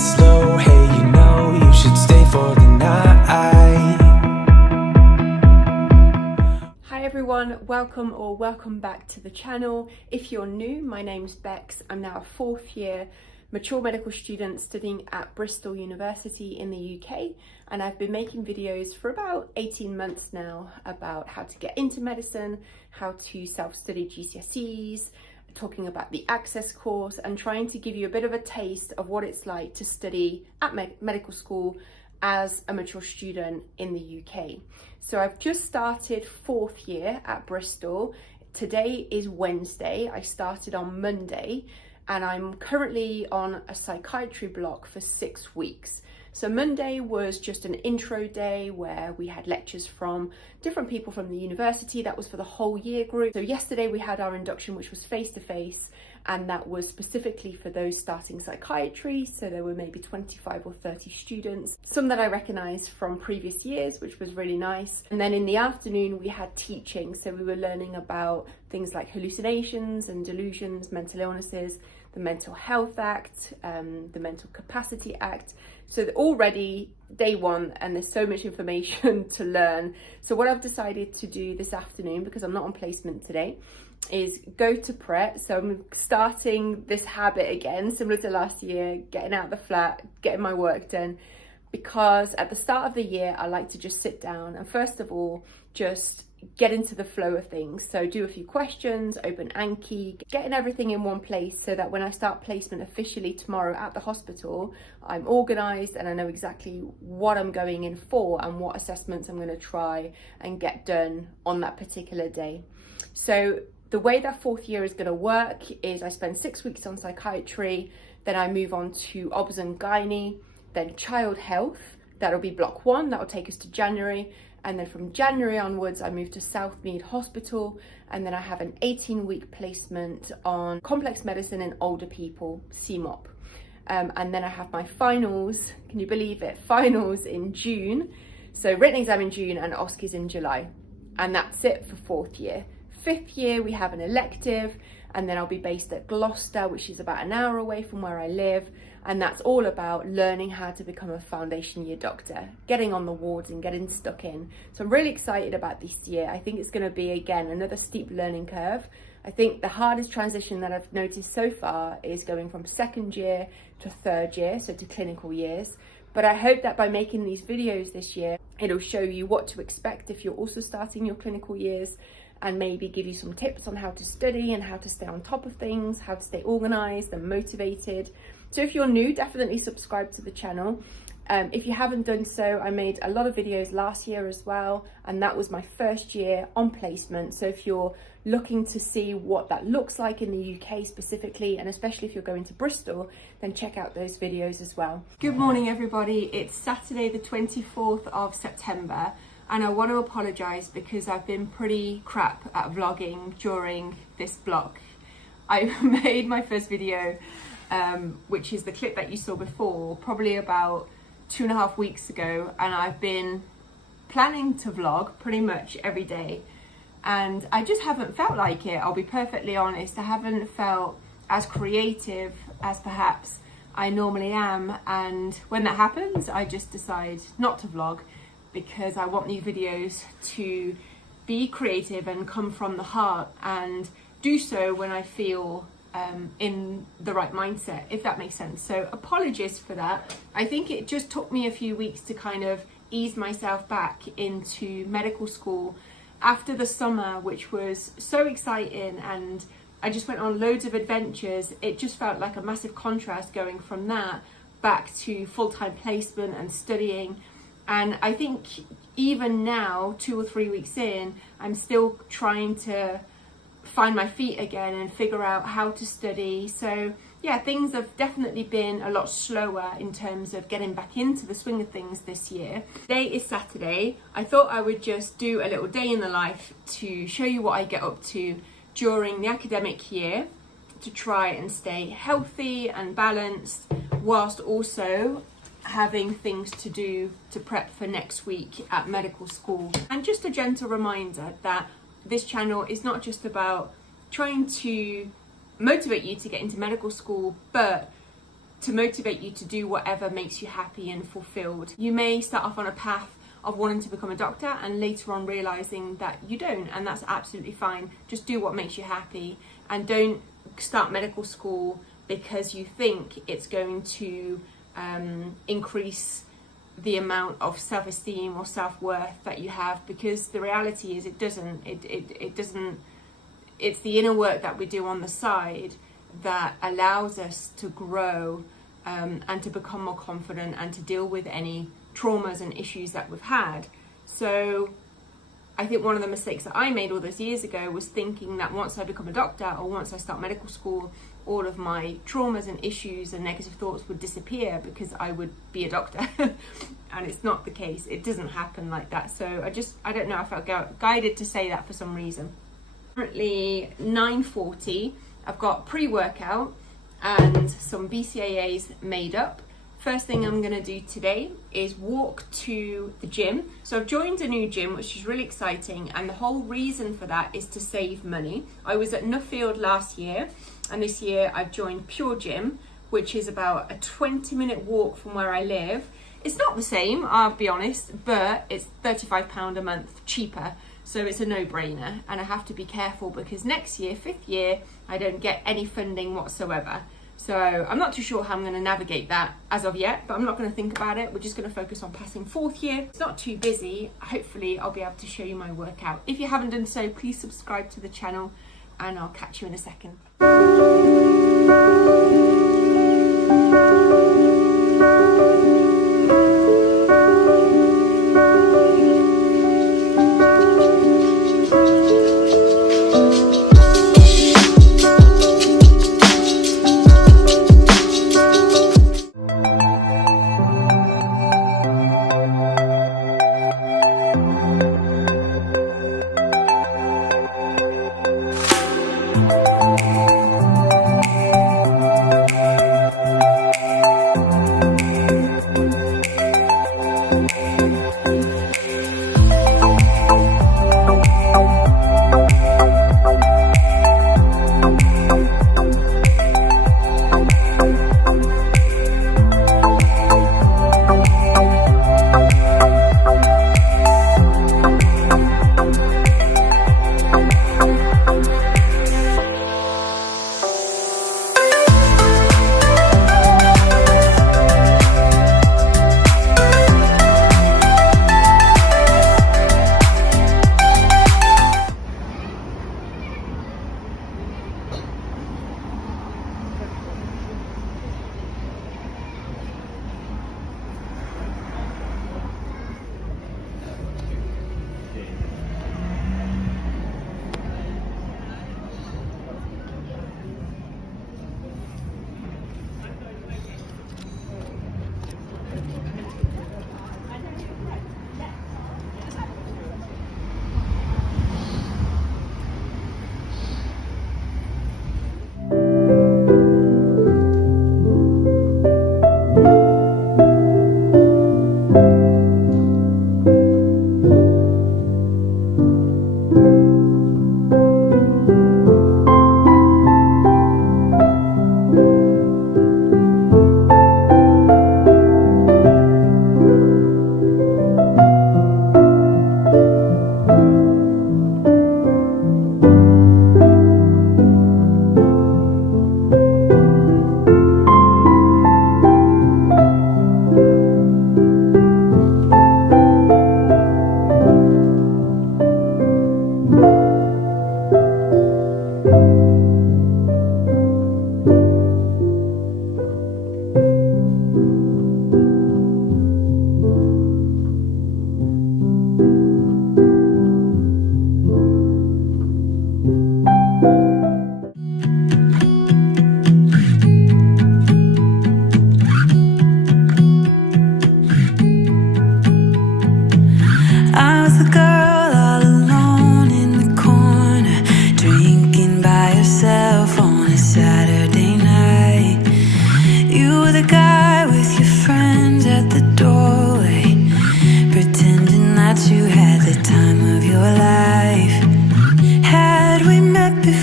slow. Hey, you know you should stay for the night. Hi everyone, welcome back to the channel. If you're new, my name's Becs. I'm now a fourth year mature medical student studying at Bristol University in the UK, and I've been making videos for about 18 months now about how to get into medicine, how to self-study GCSEs, talking about the access course, and trying to give you a bit of a taste of what it's like to study at medical school as a mature student in the UK. So I've just started fourth year at Bristol. Today is Wednesday. I started on Monday, and I'm currently on a psychiatry block for 6 weeks. So Monday was just an intro day where we had lectures from different people from the university. That was for the whole year group. So yesterday we had our induction, which was face-to-face, and that was specifically for those starting psychiatry. So there were maybe 25 or 30 students, some that I recognised from previous years, which was really nice. And then in the afternoon we had teaching. So we were learning about things like hallucinations and delusions, mental illnesses, the Mental Health Act, the Mental Capacity Act. So already day one, and there's so much information to learn. So what I've decided to do this afternoon, because I'm not on placement today, is go to Pret. So I'm starting this habit again, similar to last year, getting out of the flat, getting my work done, because at the start of the year, I like to just sit down and first of all, just get into the flow of things. So do a few questions, open Anki, getting everything in one place so that when I start placement officially tomorrow at the hospital, I'm organised and I know exactly what I'm going in for and what assessments I'm going to try and get done on that particular day. So the way that fourth year is going to work is I spend 6 weeks on psychiatry, then I move on to obs and gynae, then child health. That'll be block 1, that'll take us to January. And then from January onwards, I move to Southmead Hospital, and then I have an 18-week placement on complex medicine in older people, CMOP. And then I have my finals, can you believe it, finals in June. So written exam in June and OSCEs in July. And that's it for fourth year. Fifth year, we have an elective, and then I'll be based at Gloucester, which is about an hour away from where I live. And that's all about learning how to become a foundation year doctor, getting on the wards and getting stuck in. So I'm really excited about this year. I think it's going to be, again, another steep learning curve. I think the hardest transition that I've noticed so far is going from second year to third year, so to clinical years. But I hope that by making these videos this year, it'll show you what to expect if you're also starting your clinical years, and maybe give you some tips on how to study and how to stay on top of things, how to stay organised and motivated. So if you're new, definitely subscribe to the channel. If you haven't done so, I made a lot of videos last year as well, and that was my first year on placement. So if you're looking to see what that looks like in the UK specifically, and especially if you're going to Bristol, then check out those videos as well. Good morning, everybody. It's Saturday, the 24th of September. And I want to apologise because I've been pretty crap at vlogging during this block. I made my first video, which is the clip that you saw before, probably about 2.5 weeks ago. And I've been planning to vlog pretty much every day. And I just haven't felt like it, I'll be perfectly honest. I haven't felt as creative as perhaps I normally am. And when that happens, I just decide not to vlog, because I want new videos to be creative and come from the heart, and do so when I feel in the right mindset, if that makes sense. So apologies for that. I think it just took me a few weeks to kind of ease myself back into medical school after the summer, which was so exciting, and I just went on loads of adventures. It just felt like a massive contrast going from that back to full-time placement and studying. And I think even now, 2 or 3 weeks in, I'm still trying to find my feet again and figure out how to study. So yeah, things have definitely been a lot slower in terms of getting back into the swing of things this year. Today is Saturday. I thought I would just do a little day in the life to show you what I get up to during the academic year, to try and stay healthy and balanced, whilst also having things to do to prep for next week at medical school. And just a gentle reminder that this channel is not just about trying to motivate you to get into medical school, but to motivate you to do whatever makes you happy and fulfilled. You may start off on a path of wanting to become a doctor and later on realizing that you don't, and that's absolutely fine. Just do what makes you happy, and don't start medical school because you think it's going to increase the amount of self-esteem or self-worth that you have, because the reality is it doesn't. It doesn't. It's the inner work that we do on the side that allows us to grow and to become more confident and to deal with any traumas and issues that we've had. So I think one of the mistakes that I made all those years ago was thinking that once I become a doctor or once I start medical school, all of my traumas and issues and negative thoughts would disappear because I would be a doctor. And it's not the case. It doesn't happen like that. So I don't know, I felt guided to say that for some reason. Currently 9:40, I've got pre-workout and some BCAAs made up. First thing I'm going to do today is walk to the gym. So I've joined a new gym, which is really exciting, and the whole reason for that is to save money. I was at Nuffield last year, and this year I've joined Pure Gym, which is about a 20-minute walk from where I live. It's not the same, I'll be honest, but it's £35 a month cheaper, so it's a no-brainer. And I have to be careful because next year, 5th year, I don't get any funding whatsoever. So I'm not too sure how I'm going to navigate that as of yet, but I'm not going to think about it. We're just going to focus on passing 4th year. It's not too busy. Hopefully I'll be able to show you my workout. If you haven't done so, please subscribe to the channel, and I'll catch you in a second.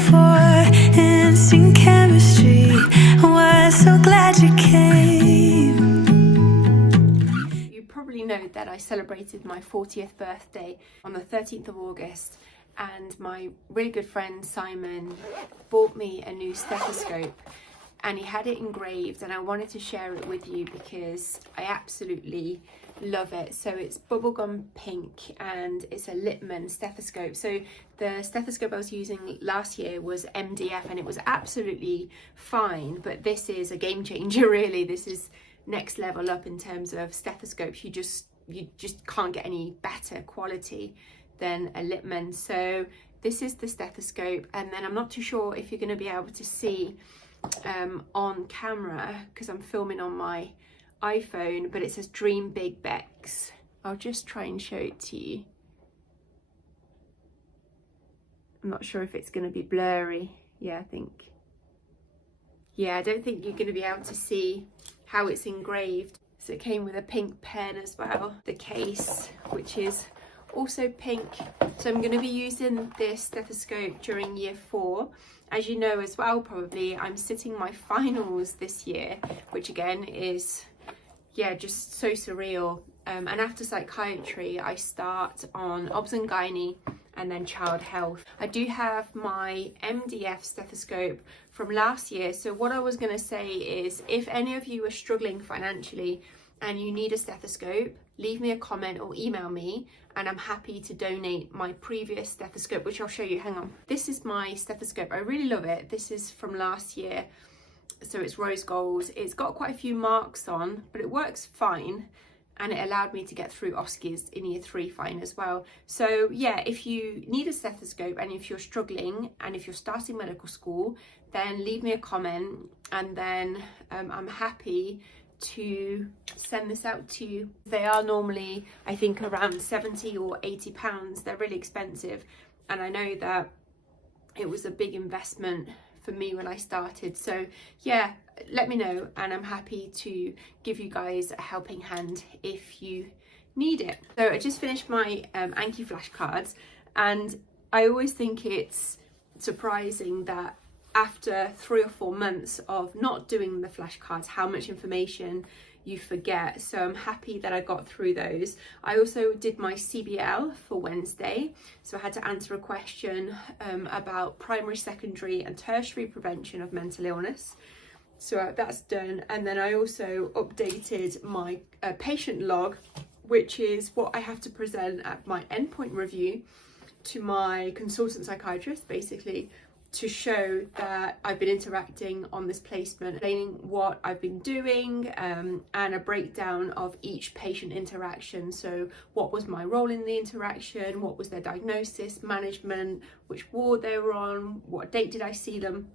before, instant chemistry. Was so glad you came. know that I celebrated my 40th birthday on the 13th of August, and my really good friend Simon bought me a new stethoscope, and he had it engraved, and I wanted to share it with you because I absolutely love it. So it's bubblegum pink and it's a Littmann stethoscope. So the stethoscope I was using last year was MDF and it was absolutely fine, but this is a game changer really. This is next level up in terms of stethoscopes. You just can't get any better quality than a Littmann. So this is the stethoscope, and then I'm not too sure if you're going to be able to see on camera because I'm filming on my iPhone, but it says Dream Big Becs. I'll just try and show it to you. I'm not sure if it's going to be blurry. Yeah, I don't think you're going to be able to see how it's engraved. So it came with a pink pen as well, the case, which is also pink. So I'm going to be using this stethoscope during year 4. As you know as well, probably, I'm sitting my finals this year, which again is, just so surreal. And after psychiatry, I start on obs and gynae and then child health. I do have my MDF stethoscope from last year. So what I was going to say is, if any of you are struggling financially and you need a stethoscope, leave me a comment or email me, and I'm happy to donate my previous stethoscope, which I'll show you. Hang on. This is my stethoscope. I really love it. This is from last year. So it's rose gold. It's got quite a few marks on, but it works fine. And it allowed me to get through OSCEs in year 3 fine as well. So yeah, if you need a stethoscope and if you're struggling and if you're starting medical school, then leave me a comment, and then I'm happy to send this out to you. They are normally, I think, around 70 or 80 pounds. They're really expensive, and I know that it was a big investment for me when I started. So yeah, let me know, and I'm happy to give you guys a helping hand if you need it. So I just finished my Anki flashcards, and I always think it's surprising that after 3 or 4 months of not doing the flashcards, how much information you forget. So I'm happy that I got through those. I also did my CBL for Wednesday. So I had to answer a question about primary, secondary and tertiary prevention of mental illness. So that's done. And then I also updated my patient log, which is what I have to present at my endpoint review to my consultant psychiatrist, basically, to show that I've been interacting on this placement, explaining what I've been doing, and a breakdown of each patient interaction. So what was my role in the interaction, what was their diagnosis, management, which ward they were on, what date did I see them.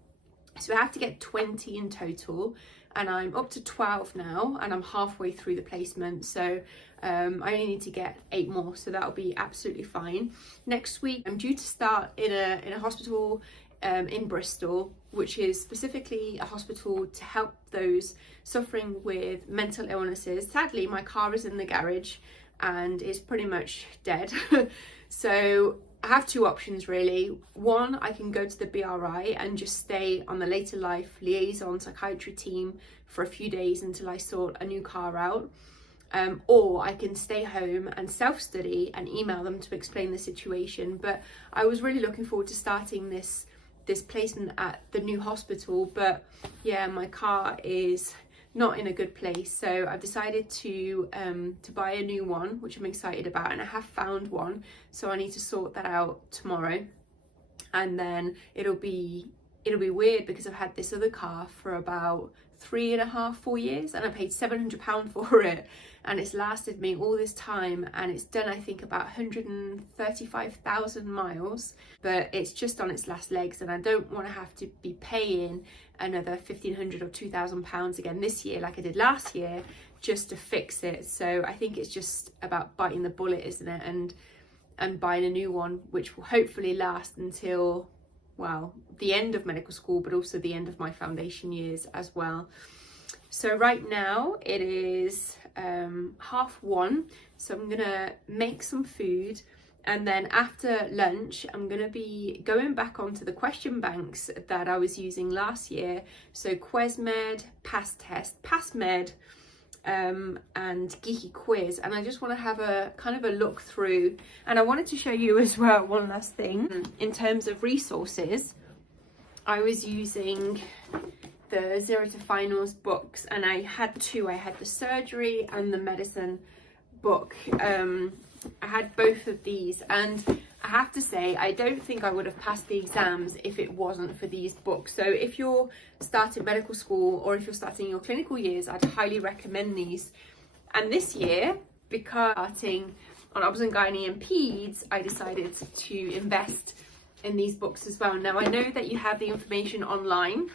So I have to get 20 in total, and I'm up to 12 now, and I'm halfway through the placement. So I only need to get 8 more, so that'll be absolutely fine. Next week I'm due to start in a hospital in Bristol, which is specifically a hospital to help those suffering with mental illnesses. Sadly, my car is in the garage and is pretty much dead. So I have 2 options really. One, I can go to the BRI and just stay on the later life liaison psychiatry team for a few days until I sort a new car out. Or I can stay home and self-study and email them to explain the situation. But I was really looking forward to starting this placement at the new hospital, but yeah, my car is not in a good place, so I've decided to buy a new one, which I'm excited about, and I have found one, so I need to sort that out tomorrow. And then it'll be weird because I've had this other car for about 3.5, 4 years, and I paid £700 for it, and it's lasted me all this time, and it's done, I think, about 135,000 miles, but it's just on its last legs, and I don't want to have to be paying another £1,500 or £2,000 again this year like I did last year just to fix it. So I think it's just about biting the bullet, isn't it, and buying a new one, which will hopefully last until, well, the end of medical school, but also the end of my foundation years as well. So right now it is 1:30, so I'm gonna make some food, and then after lunch I'm gonna be going back onto the question banks that I was using last year. So QuesMed, PassTest, PassMed, and geeky quiz, and I just want to have a kind of a look through, and I wanted to show you as well one last thing in terms of resources. I was using the Zero to Finals books, and I had two. I had the surgery and the medicine book. I had both of these, and I have to say I don't think I would have passed the exams if it wasn't for these books. So if you're starting medical school or if you're starting your clinical years, I'd highly recommend these. And this year, because starting on Obs and Gynae and Peds, I decided to invest in these books as well. Now I know that you have the information online,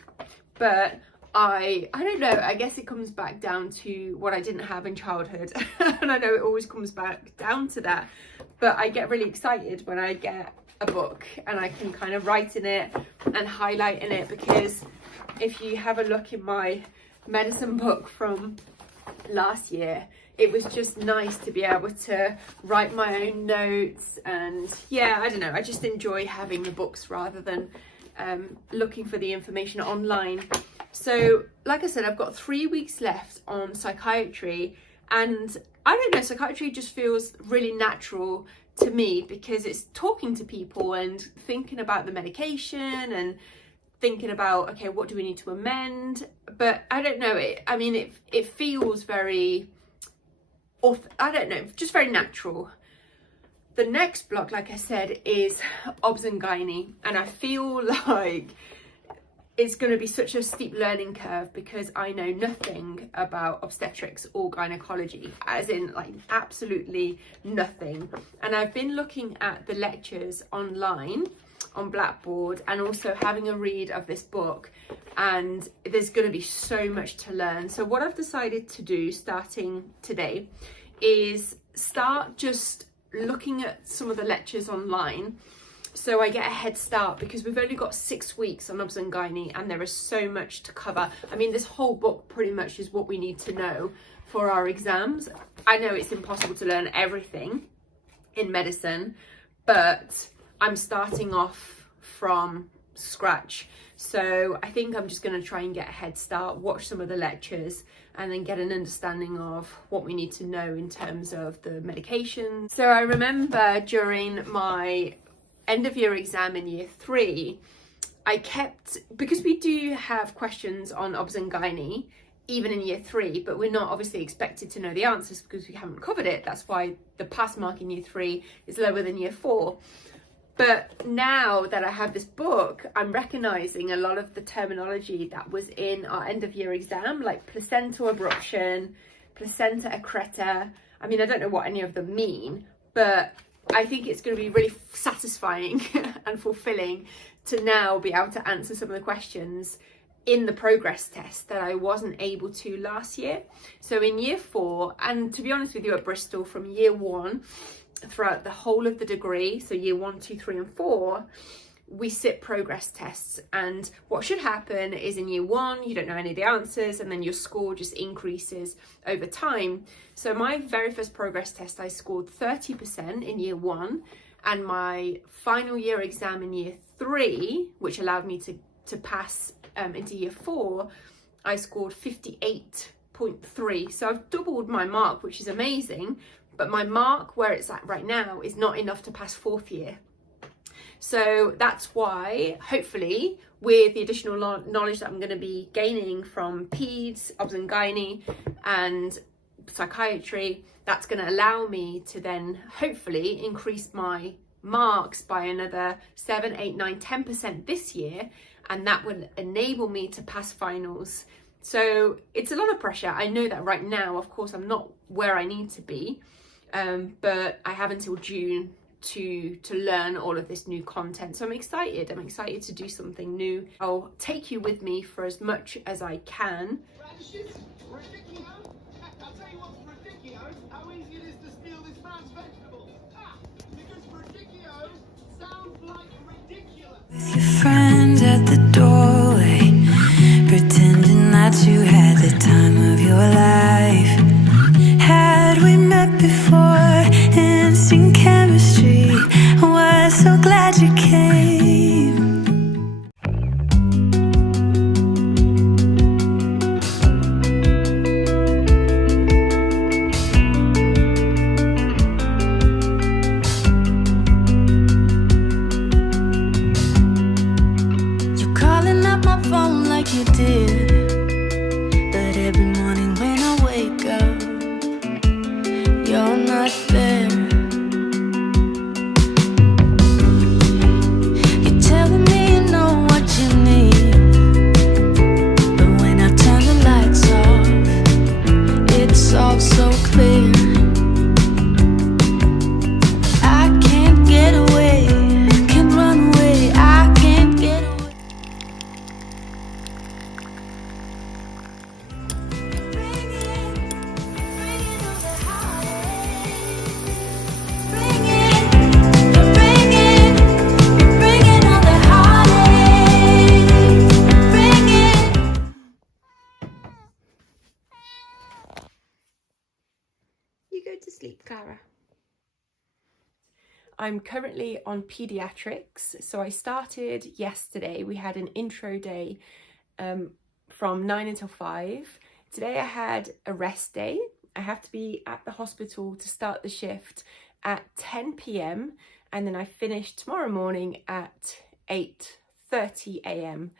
but I don't know, I guess it comes back down to what I didn't have in childhood. And I know it always comes back down to that, but I get really excited when I get a book and I can kind of write in it and highlight in it, because if you have a look in my medicine book from last year, it was just nice to be able to write my own notes. And yeah, I don't know, I just enjoy having the books rather than looking for the information online. So like I said, I've got 3 weeks left on psychiatry, and I don't know, psychiatry just feels really natural to me because it's talking to people and thinking about the medication and thinking about, okay, what do we need to amend? But I don't know, it feels very, I don't know, just very natural. The next block, like I said, is Obs and Gynae, and I feel like it's going to be such a steep learning curve because I know nothing about obstetrics or gynecology, as in like absolutely nothing. And I've been looking at the lectures online on Blackboard and also having a read of this book, and there's going to be so much to learn. So what I've decided to do starting today is start just looking at some of the lectures online, so I get a head start, because we've only got 6 weeks on Obs and Gynae and there is so much to cover. I mean, this whole book pretty much is what we need to know for our exams. I know it's impossible to learn everything in medicine, but I'm starting off from scratch. So I think I'm just going to try and get a head start, watch some of the lectures, and then get an understanding of what we need to know in terms of the medications. So I remember during my end of year exam in year 3, I kept, because we do have questions on Obs and Gynae even in year 3, but we're not obviously expected to know the answers because we haven't covered it. That's why the pass mark in year 3 is lower than year 4. But now that I have this book, I'm recognizing a lot of the terminology that was in our end of year exam, like placental abruption, placenta accreta. I mean, I don't know what any of them mean, but I think it's going to be really satisfying and fulfilling to now be able to answer some of the questions in the progress test that I wasn't able to last year. So in year 4, and to be honest with you, at Bristol from year 1 throughout the whole of the degree, so year 1, 2, 3 and 4, we sit progress tests. And what should happen is in year 1 you don't know any of the answers, and then your score just increases over time. So my very first progress test, I scored 30% in year 1, and my final year exam in year 3, which allowed me to pass into year 4, I scored 58.3. So I've doubled my mark, which is amazing, but my mark where it's at right now is not enough to pass 4th year. So that's why, hopefully, with the additional knowledge that I'm going to be gaining from Peds, Obs and Gynae and psychiatry, that's going to allow me to then hopefully increase my marks by another 7, 8, 9, 10% this year, and that will enable me to pass finals. So it's a lot of pressure. I know that right now, of course, I'm not where I need to be, but I have until June to learn all of this new content. So I'm excited to do something new. I'll take you with me for as much as I can. Radishes? Radicchio? I'll tell you what's radicchio, how easy it is to steal this man's vegetables. Because radicchio sounds like ridiculous. With your friend at the doorway, pretending that you had the time of your life. Had we met before, instant chemistry, was so glad you came. go to sleep, Clara. I'm currently on Pediatrics, so I started yesterday. We had an intro day from 9 until 5. Today I had a rest day. I have to be at the hospital to start the shift at 10 p.m. and then I finish tomorrow morning at 8:30 a.m.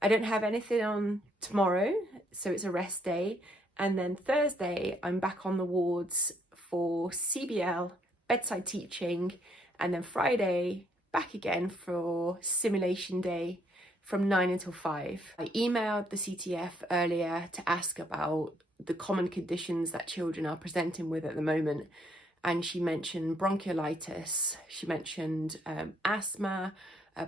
I don't have anything on tomorrow, so it's a rest day. And then Thursday, I'm back on the wards for CBL, bedside teaching, and then Friday, back again for simulation day from 9 until 5. I emailed the CTF earlier to ask about the common conditions that children are presenting with at the moment. And she mentioned bronchiolitis, she mentioned asthma,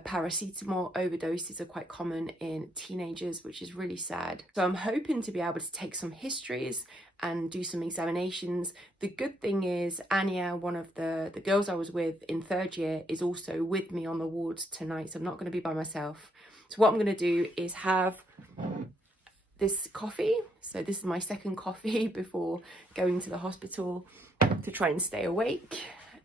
paracetamol overdoses are quite common in teenagers, which is really sad. So I'm hoping to be able to take some histories and do some examinations. The good thing is Anya, one of the girls I was with in 3rd year, is also with me on the wards tonight, so I'm not going to be by myself. So what I'm going to do is have this coffee. So this is my 2nd coffee before going to the hospital to try and stay awake.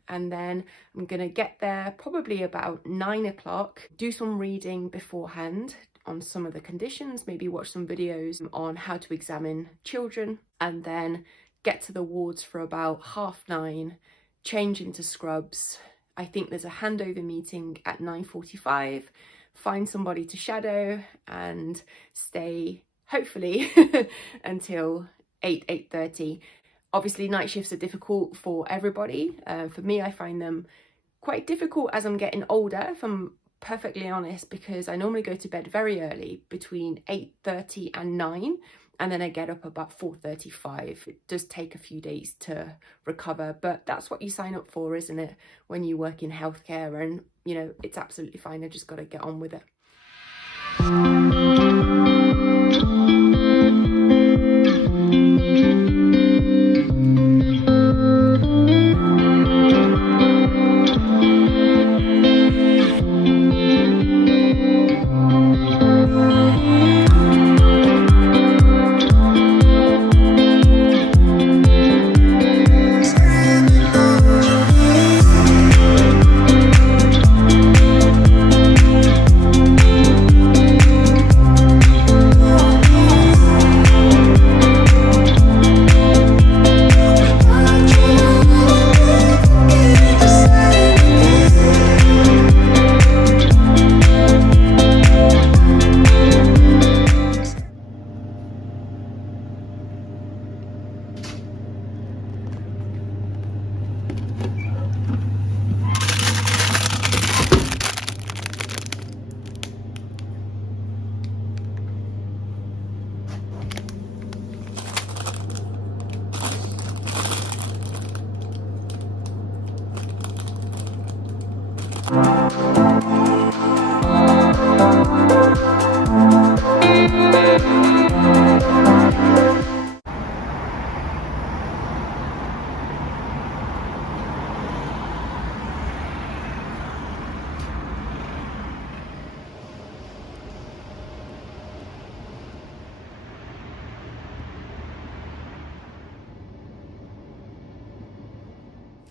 And then I'm gonna get there probably about 9 o'clock, do some reading beforehand on some of the conditions, maybe watch some videos on how to examine children, and then get to the wards for about 9:30, change into scrubs. I think there's a handover meeting at 9:45, find somebody to shadow and stay hopefully until 8:30. Obviously, night shifts are difficult for everybody. For me, I find them quite difficult as I'm getting older, if I'm perfectly honest, because I normally go to bed very early, between 8:30 and 9, and then I get up about 4:35. It does take a few days to recover, but that's what you sign up for, isn't it? When you work in healthcare, and you know, it's absolutely fine. I just got to get on with it.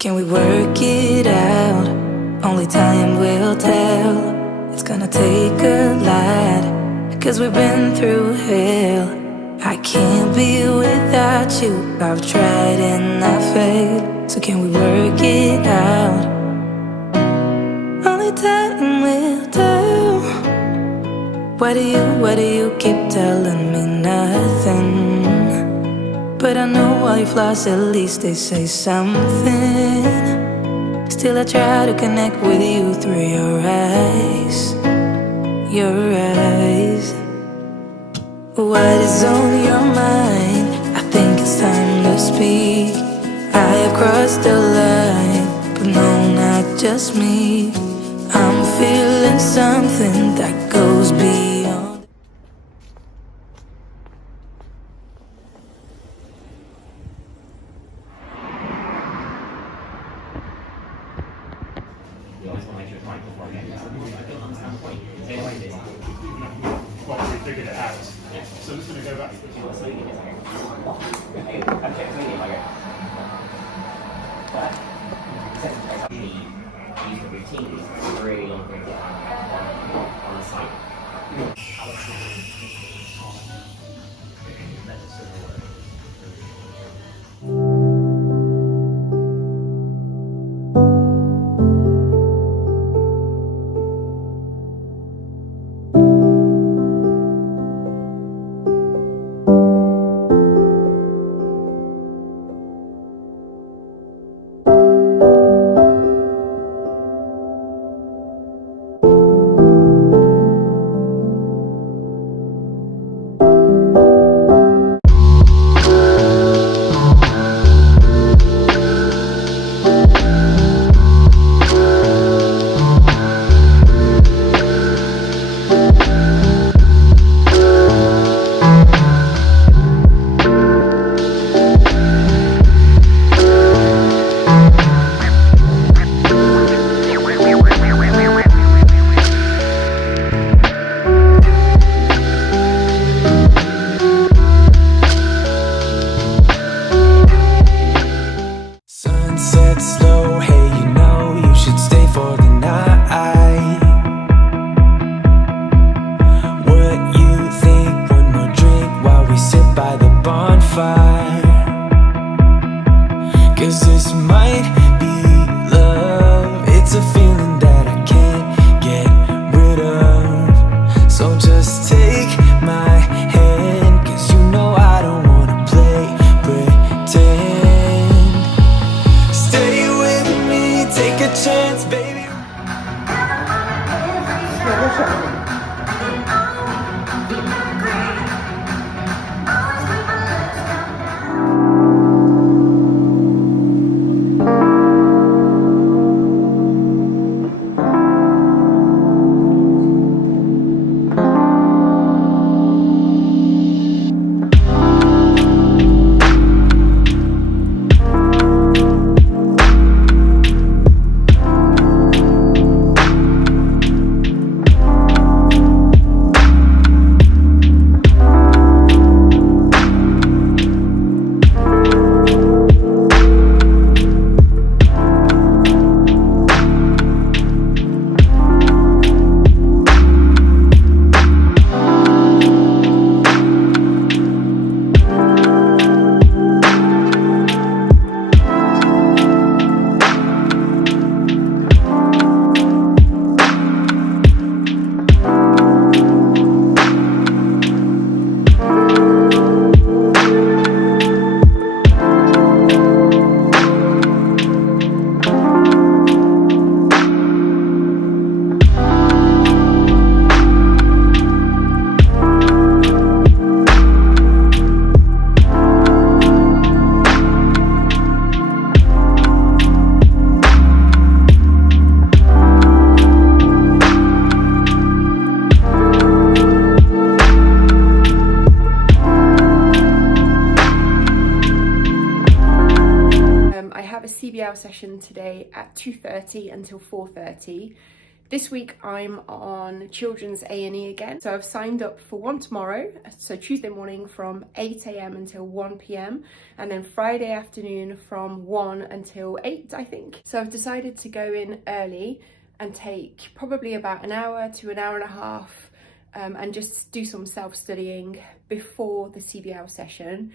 Can we work it out? Only time will tell. It's gonna take a lot, 'cause we've been through hell. I can't be without you. I've tried and I failed. So can we work it out? Only time will tell. Why do you keep telling me nothing? But I know all your flaws, at least they say something. Still I try to connect with you through your eyes. Your eyes. What is on your mind? I think it's time to speak. I have crossed the line, but no, not just me. I'm feeling something that goes beyond. Well, we figured it out. So I'm just going to go back to the Use the routines to really break it down on the site. Session today at 2:30 until 4:30. This week I'm on Children's A&E again, so I've signed up for one tomorrow, so Tuesday morning from 8 a.m. until 1 p.m. and then Friday afternoon from 1 until 8, I think. So I've decided to go in early and take probably about an hour to an hour and a half and just do some self-studying before the CBL session.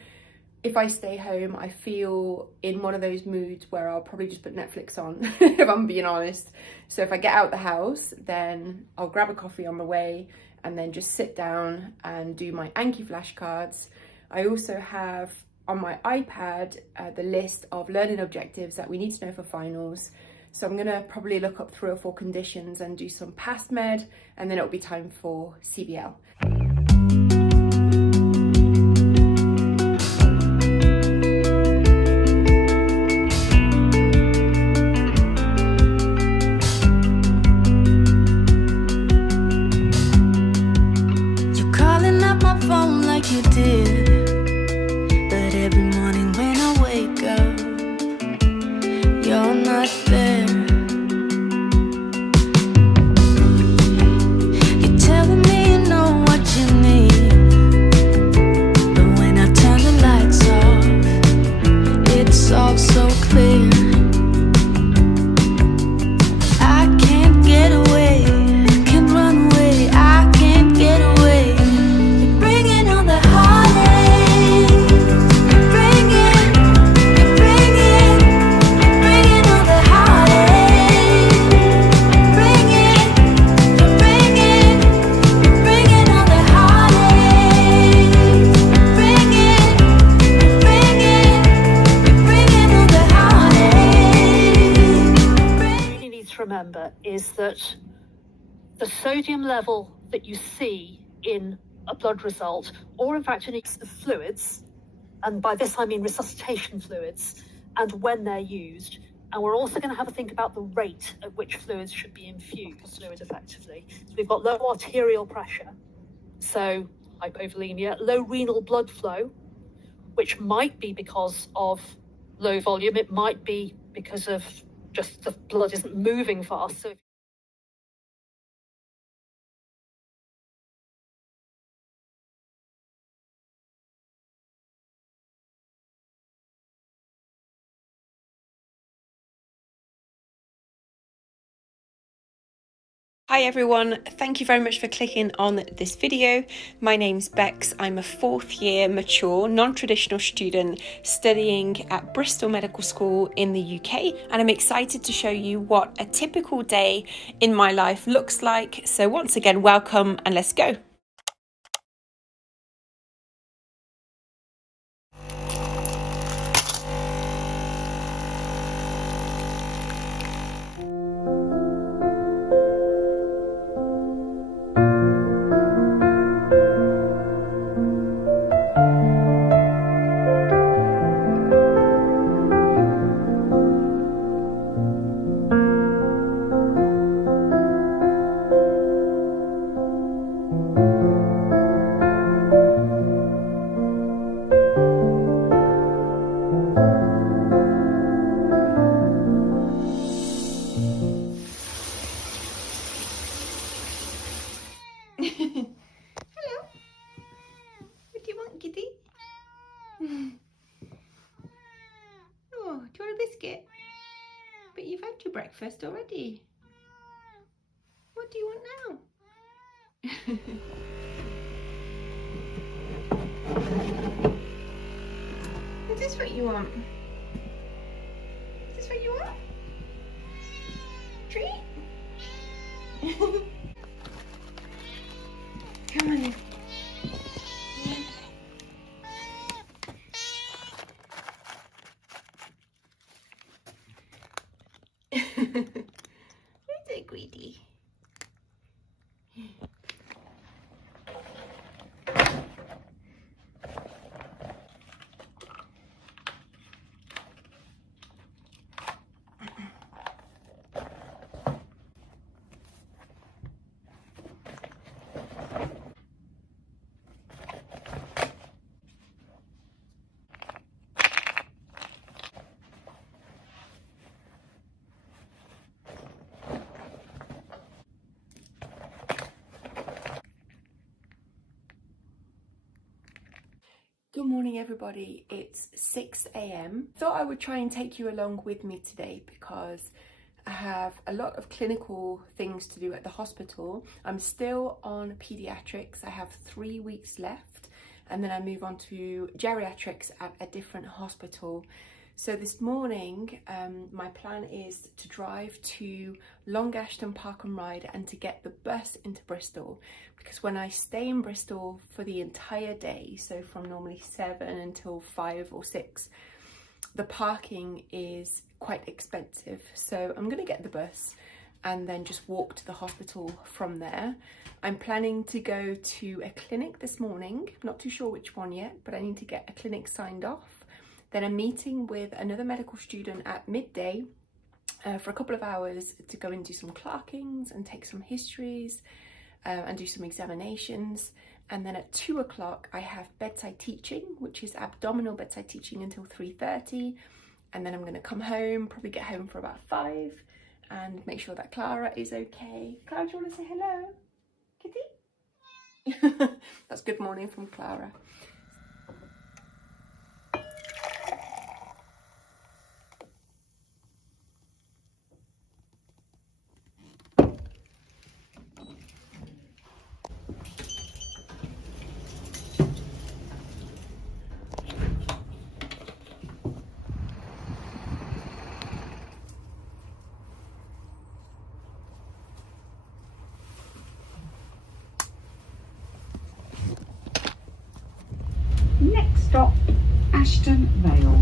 If I stay home, I feel in one of those moods where I'll probably just put Netflix on, if I'm being honest. So if I get out the house, then I'll grab a coffee on the way and then just sit down and do my Anki flashcards. I also have on my iPad the list of learning objectives that we need to know for finals. So I'm gonna probably look up 3 or 4 conditions and do some past med, and then it'll be time for CBL. You did, but every morning when I wake up, you're not there. You're telling me you know what you is that the sodium level that you see in a blood result, or in fact in the fluids, and by this I mean resuscitation fluids, and when they're used. And we're also going to have a think about the rate at which fluids should be infused fluid effectively. So we've got low arterial pressure, so hypovolemia, low renal blood flow, which might be because of low volume. It might be because of just the blood isn't moving fast. So Hi everyone, thank you very much for clicking on this video. My name's Becs. I'm a 4th year mature non-traditional student studying at Bristol Medical School in the UK, and I'm excited to show you what a typical day in my life looks like. So once again, welcome and let's go. Hello. What do you want, kitty? Oh, do you want a biscuit? But you've had your breakfast already. What do you want now? Is this what you want? Is this what you want? Treat? Come on then. Where's it, greedy? Good morning everybody, it's 6 AM. Thought I would try and take you along with me today because I have a lot of clinical things to do at the hospital. I'm still on Pediatrics, I have 3 weeks left, and then I move on to geriatrics at a different hospital. So this morning, my plan is to drive to Long Ashton Park and Ride and to get the bus into Bristol, because when I stay in Bristol for the entire day, so from normally 7 until 5 or 6, the parking is quite expensive. So I'm gonna get the bus and then just walk to the hospital from there. I'm planning to go to a clinic this morning, not too sure which one yet, but I need to get a clinic signed off. Then a meeting with another medical student at midday for a couple of hours to go and do some clerkings and take some histories and do some examinations. And then at 2 o'clock I have bedside teaching, which is abdominal bedside teaching until 3:30. And then I'm gonna come home, probably get home for about 5 and make sure that Clara is okay. Clara, do you wanna say hello? Kitty? That's good morning from Clara. Next stop, Ashton Vale.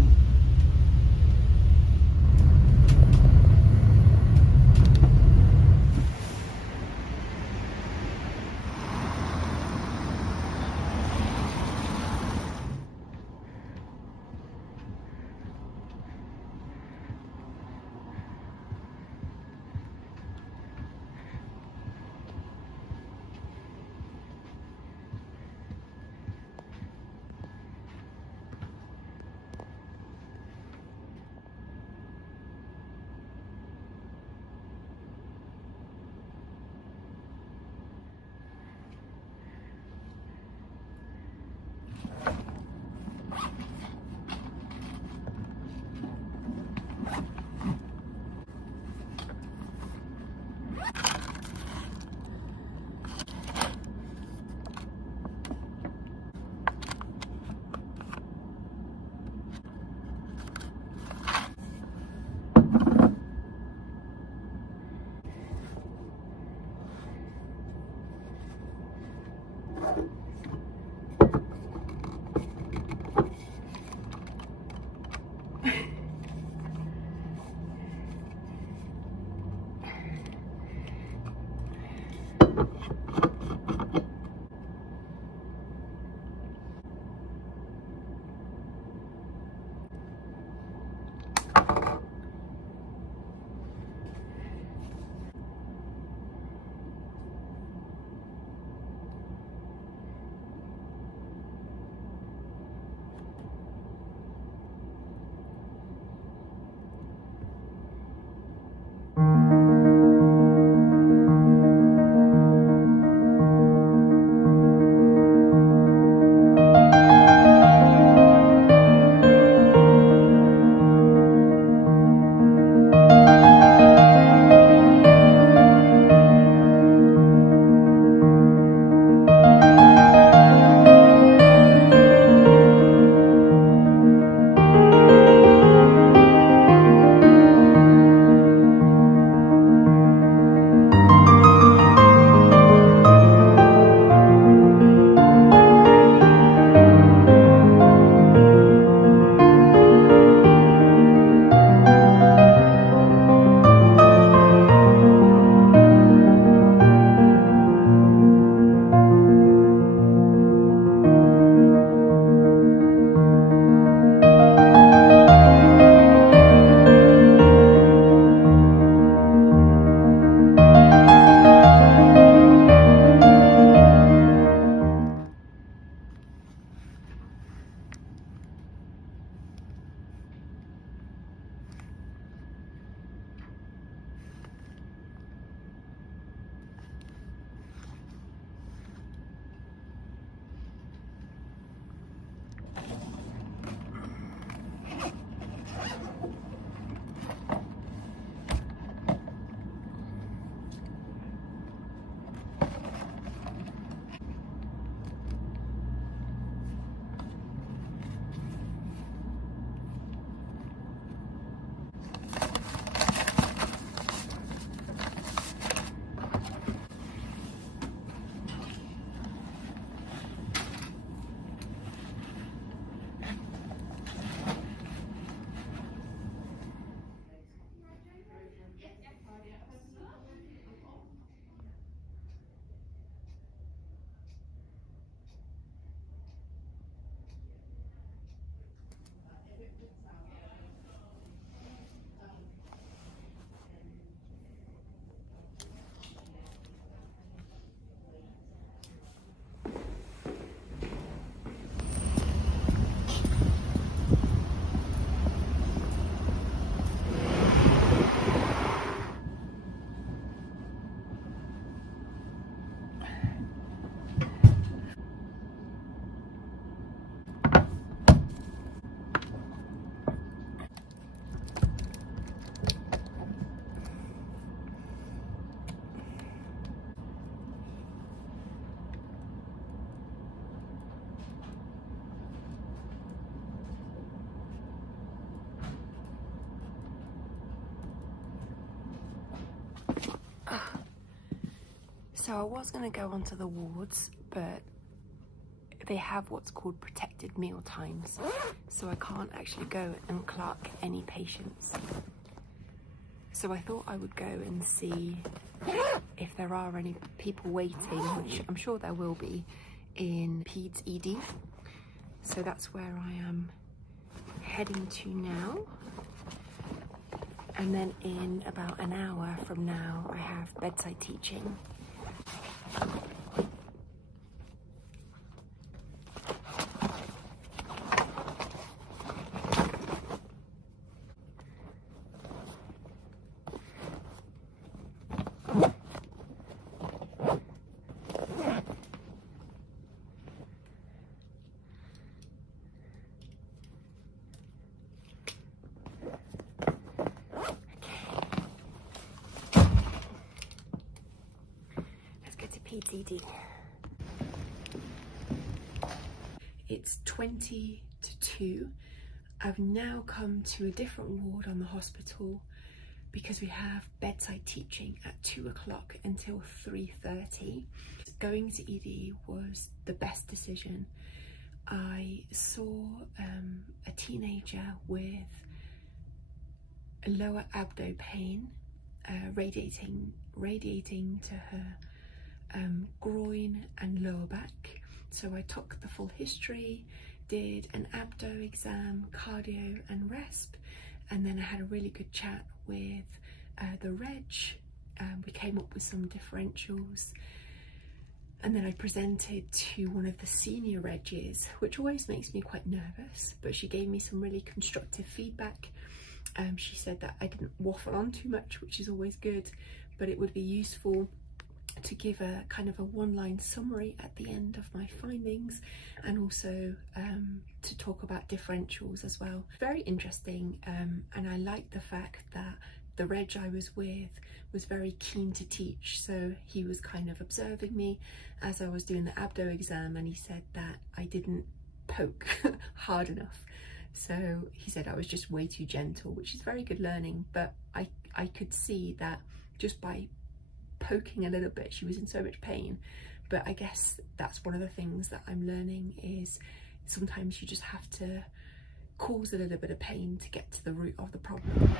So I was going to go onto the wards, but they have what's called protected meal times, so I can't actually go and clerk any patients. So I thought I would go and see if there are any people waiting, which I'm sure there will be, in Peds ED. So that's where I am heading to now. And then in about an hour from now, I have bedside teaching. PTD. It's 20 to 2. I've now come to a different ward on the hospital because we have bedside teaching at 2 o'clock until 3:30. Going to ED was the best decision. I saw a teenager with lower abdo pain, radiating to her groin and lower back. So I took the full history, did an abdo exam, cardio and resp, and then I had a really good chat with the reg. We came up with some differentials, and then I presented to one of the senior regs, which always makes me quite nervous, but she gave me some really constructive feedback. She said that I didn't waffle on too much, which is always good, but it would be useful to give a kind of a one-line summary at the end of my findings, and also to talk about differentials as well. Very interesting, and I like the fact that the reg I was with was very keen to teach, so he was kind of observing me as I was doing the abdo exam, and he said that I didn't poke hard enough. So he said I was just way too gentle, which is very good learning, but I could see that just by poking a little bit she was in so much pain. But I guess that's one of the things that I'm learning, is sometimes you just have to cause a little bit of pain to get to the root of the problem.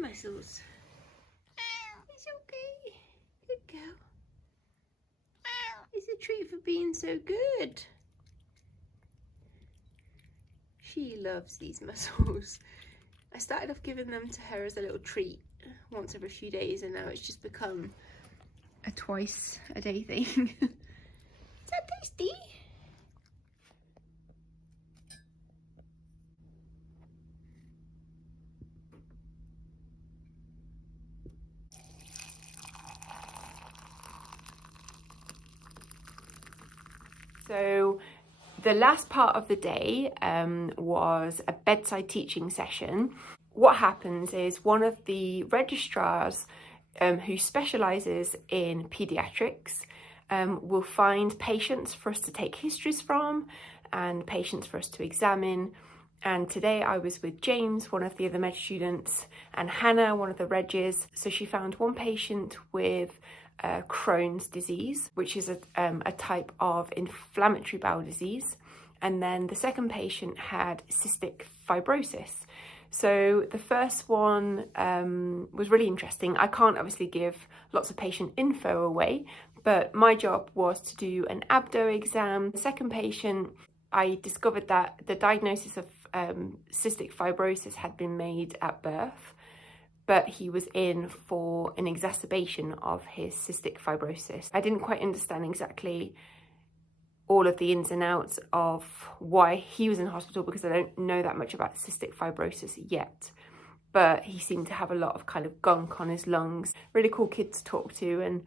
Muscles. It's okay. Good girl. It's a treat for being so good. She loves these mussels. I started off giving them to her as a little treat once every few days, and now it's just become a twice a day thing. Is that tasty? So the last part of the day was a bedside teaching session. What happens is one of the registrars who specialises in paediatrics will find patients for us to take histories from and patients for us to examine. And today I was with James, one of the other med students, and Hannah, one of the regs. So she found one patient with Crohn's disease, which is a type of inflammatory bowel disease. And then the second patient had cystic fibrosis. So the first one was really interesting. I can't obviously give lots of patient info away, but my job was to do an abdo exam. The second patient, I discovered that the diagnosis of cystic fibrosis had been made at birth, but he was in for an exacerbation of his cystic fibrosis. I didn't quite understand exactly all of the ins and outs of why he was in hospital, because I don't know that much about cystic fibrosis yet, but he seemed to have a lot of kind of gunk on his lungs. Really cool kid to talk to, and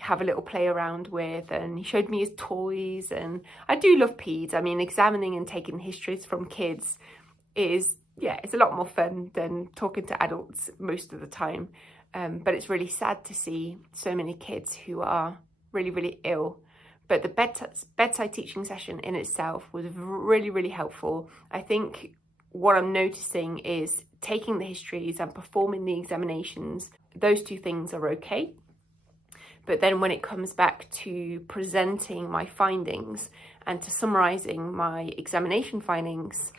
have a little play around with, and he showed me his toys. And I do love peds. I mean, examining and taking histories from kids is, yeah, it's a lot more fun than talking to adults most of the time. But it's really sad to see so many kids who are really, really ill. But the bedside teaching session in itself was really, really helpful. I think what I'm noticing is taking the histories and performing the examinations, those two things are okay. But then when it comes back to presenting my findings and to summarizing my examination findings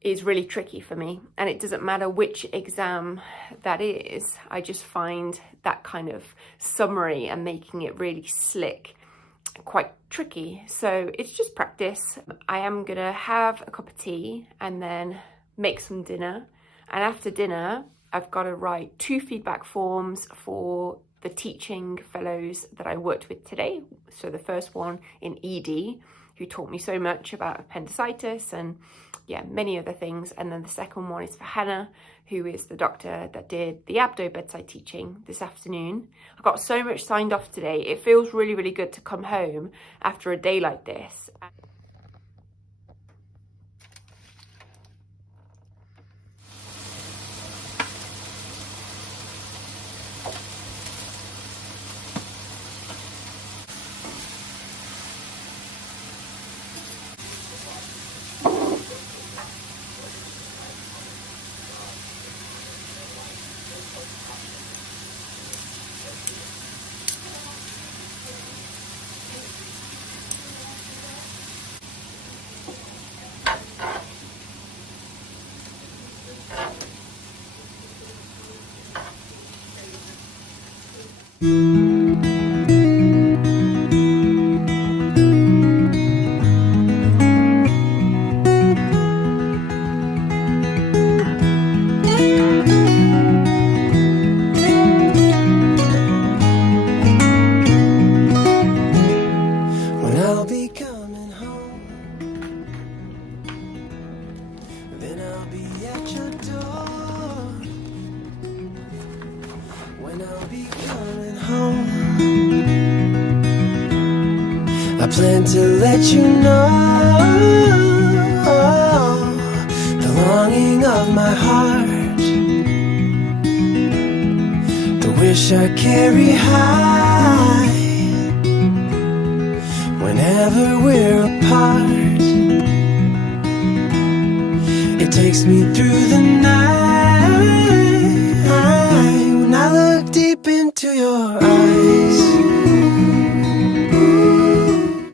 is really tricky for me. And it doesn't matter which exam that is, I just find that kind of summary and making it really slick quite tricky. So it's just practice. I am gonna have a cup of tea and then make some dinner. And after dinner, I've got to write 2 feedback forms for the teaching fellows that I worked with today. So the first one in ED, who taught me so much about appendicitis and yeah, many other things. And then the second one is for Hannah, who is the doctor that did the abdo bedside teaching this afternoon. I got so much signed off today. It feels really, really good to come home after a day like this. When I'll be coming home, then I'll be at your door. When I'll be coming home, I plan to let you know the longing of my heart, the wish I carry high. Whenever we're apart, it takes me through the night. When I look deep into your eyes,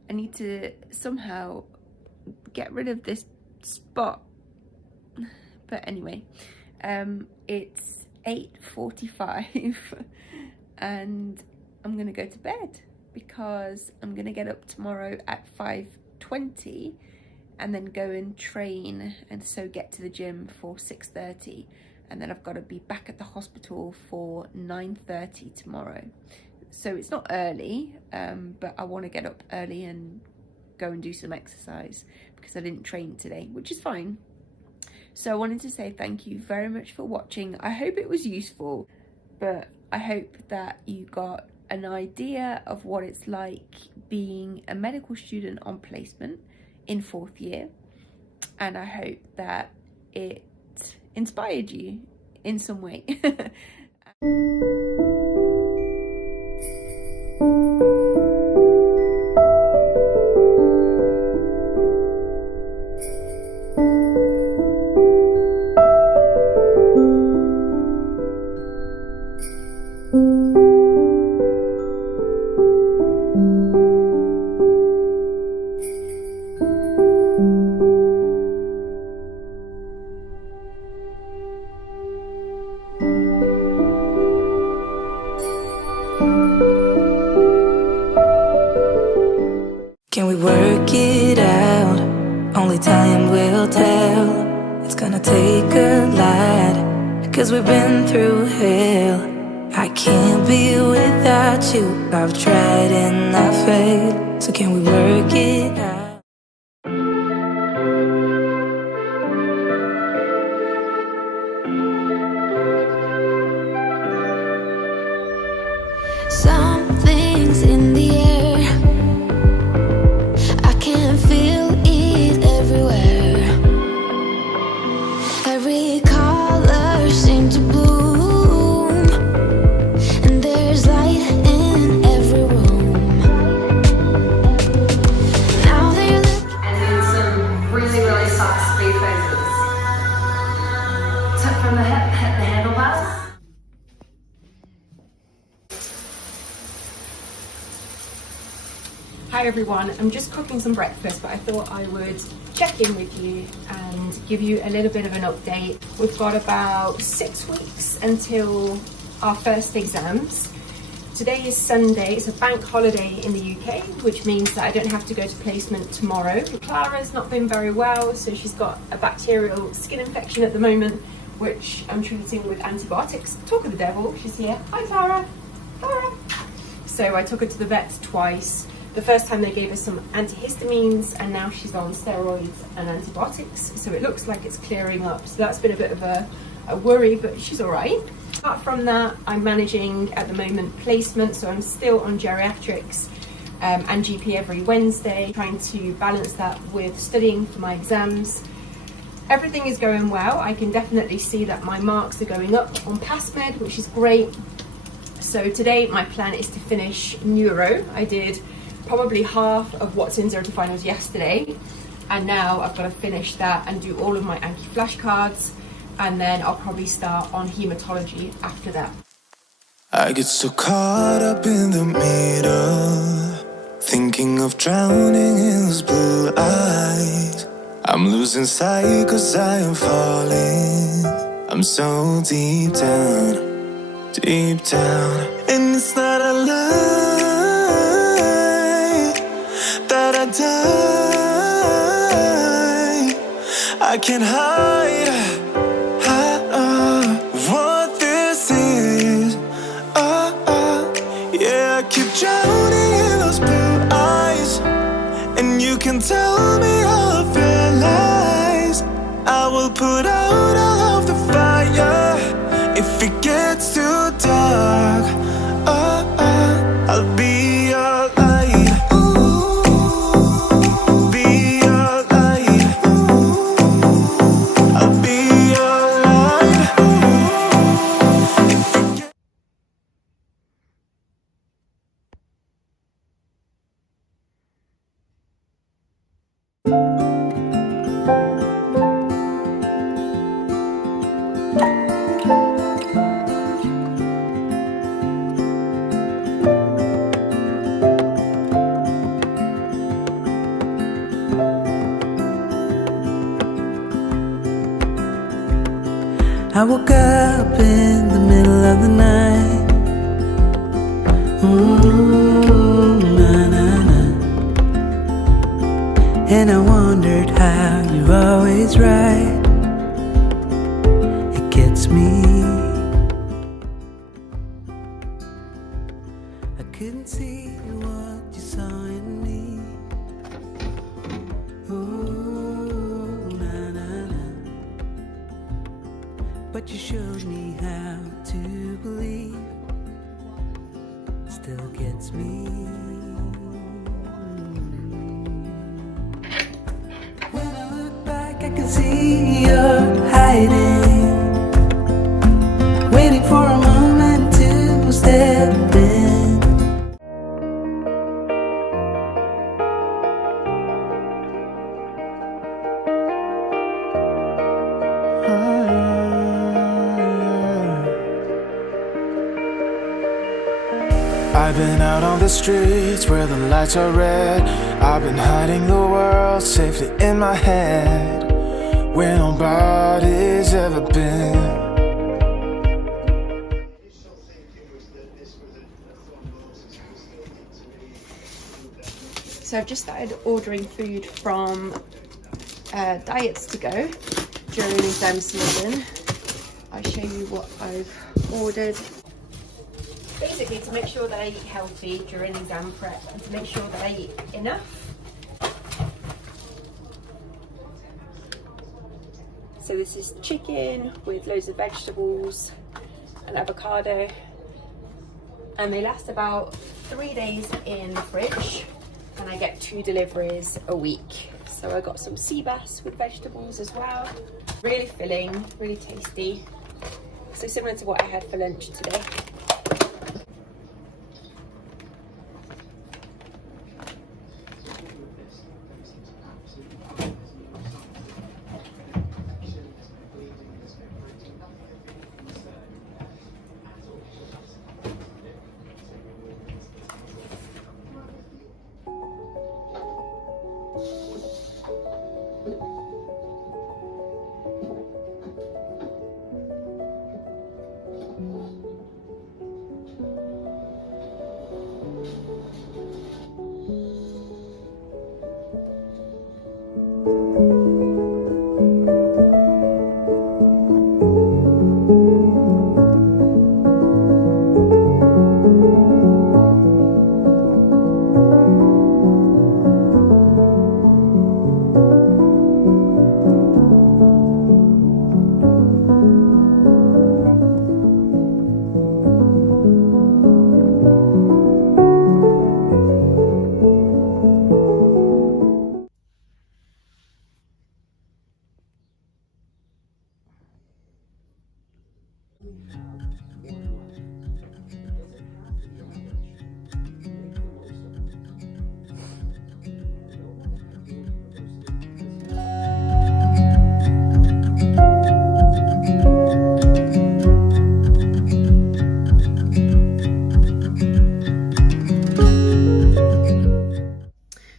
I need to somehow get rid of this spot. But anyway, it's 8:45 and I'm gonna go to bed because I'm gonna get up tomorrow at 5:20 and then go and train, and so get to the gym for 6:30, and then I've got to be back at the hospital for 9:30 tomorrow. So it's not early, but I want to get up early and go and do some exercise because I didn't train today, which is fine. So I wanted to say thank you very much for watching. I hope it was useful, but I hope that you got an idea of what it's like being a medical student on placement in 4th year, and I hope that it inspired you in some way. Can we work it out? Only time will tell. It's gonna take a lot, 'cause we've been through hell. I can't be without you. I've tried and I failed. So can we work it out? Something really, really sucks big phases. Tip from the hip, hit the handlebars. Hi everyone, I'm just cooking some breakfast, but I thought I would check in with you and give you a little bit of an update. We've got about 6 weeks until our first exams. Today is Sunday, it's a bank holiday in the UK, which means that I don't have to go to placement tomorrow. Clara's not been very well, so she's got a bacterial skin infection at the moment, which I'm treating with antibiotics. Talk of the devil, she's here. Hi Clara. Clara. So I took her to the vets twice. The first time they gave her some antihistamines, and now she's on steroids and antibiotics. So it looks like it's clearing up. So that's been a bit of a worry, but she's all right. Apart from that, I'm managing at the moment placement, so I'm still on geriatrics and GP every Wednesday, trying to balance that with studying for my exams. Everything is going well. I can definitely see that my marks are going up on PassMed, which is great. So today my plan is to finish neuro. I did probably half of what's in 0 to finals yesterday, and now I've got to finish that and do all of my Anki flashcards, and then I'll probably start on hematology after that. I get so caught up in the middle, thinking of drowning in those blue eyes. I'm losing sight 'cause I am falling. I'm so deep down, and it's not a lie that I die. I can't hide what this is. Yeah, I keep drowning in those blue eyes, and you can tell me all of your lies. I will put out all of the fire if it gets too dark. I'll be your light. Be your light. I'll be your light. I woke up in the middle of the night. Na-na-na. And I wondered how you're always right. It gets me. I couldn't see what you saw in me. Ooh, na-na-na. But you showed me how to believe. Still gets me. When I look back, I can see you're hiding, waiting for a moment to step in. I've been out on the streets where the lights are red. I've been hiding the world safely in my head, where nobody's ever been. So I've just started ordering food from Diets to Go during exam season. I'll show you what I've ordered. Basically to make sure that I eat healthy during exam prep and to make sure that I eat enough. So this is chicken with loads of vegetables and avocado, and they last about 3 days in the fridge, and I get 2 deliveries a week. So I got some sea bass with vegetables as well. Really filling, really tasty. So similar to what I had for lunch today.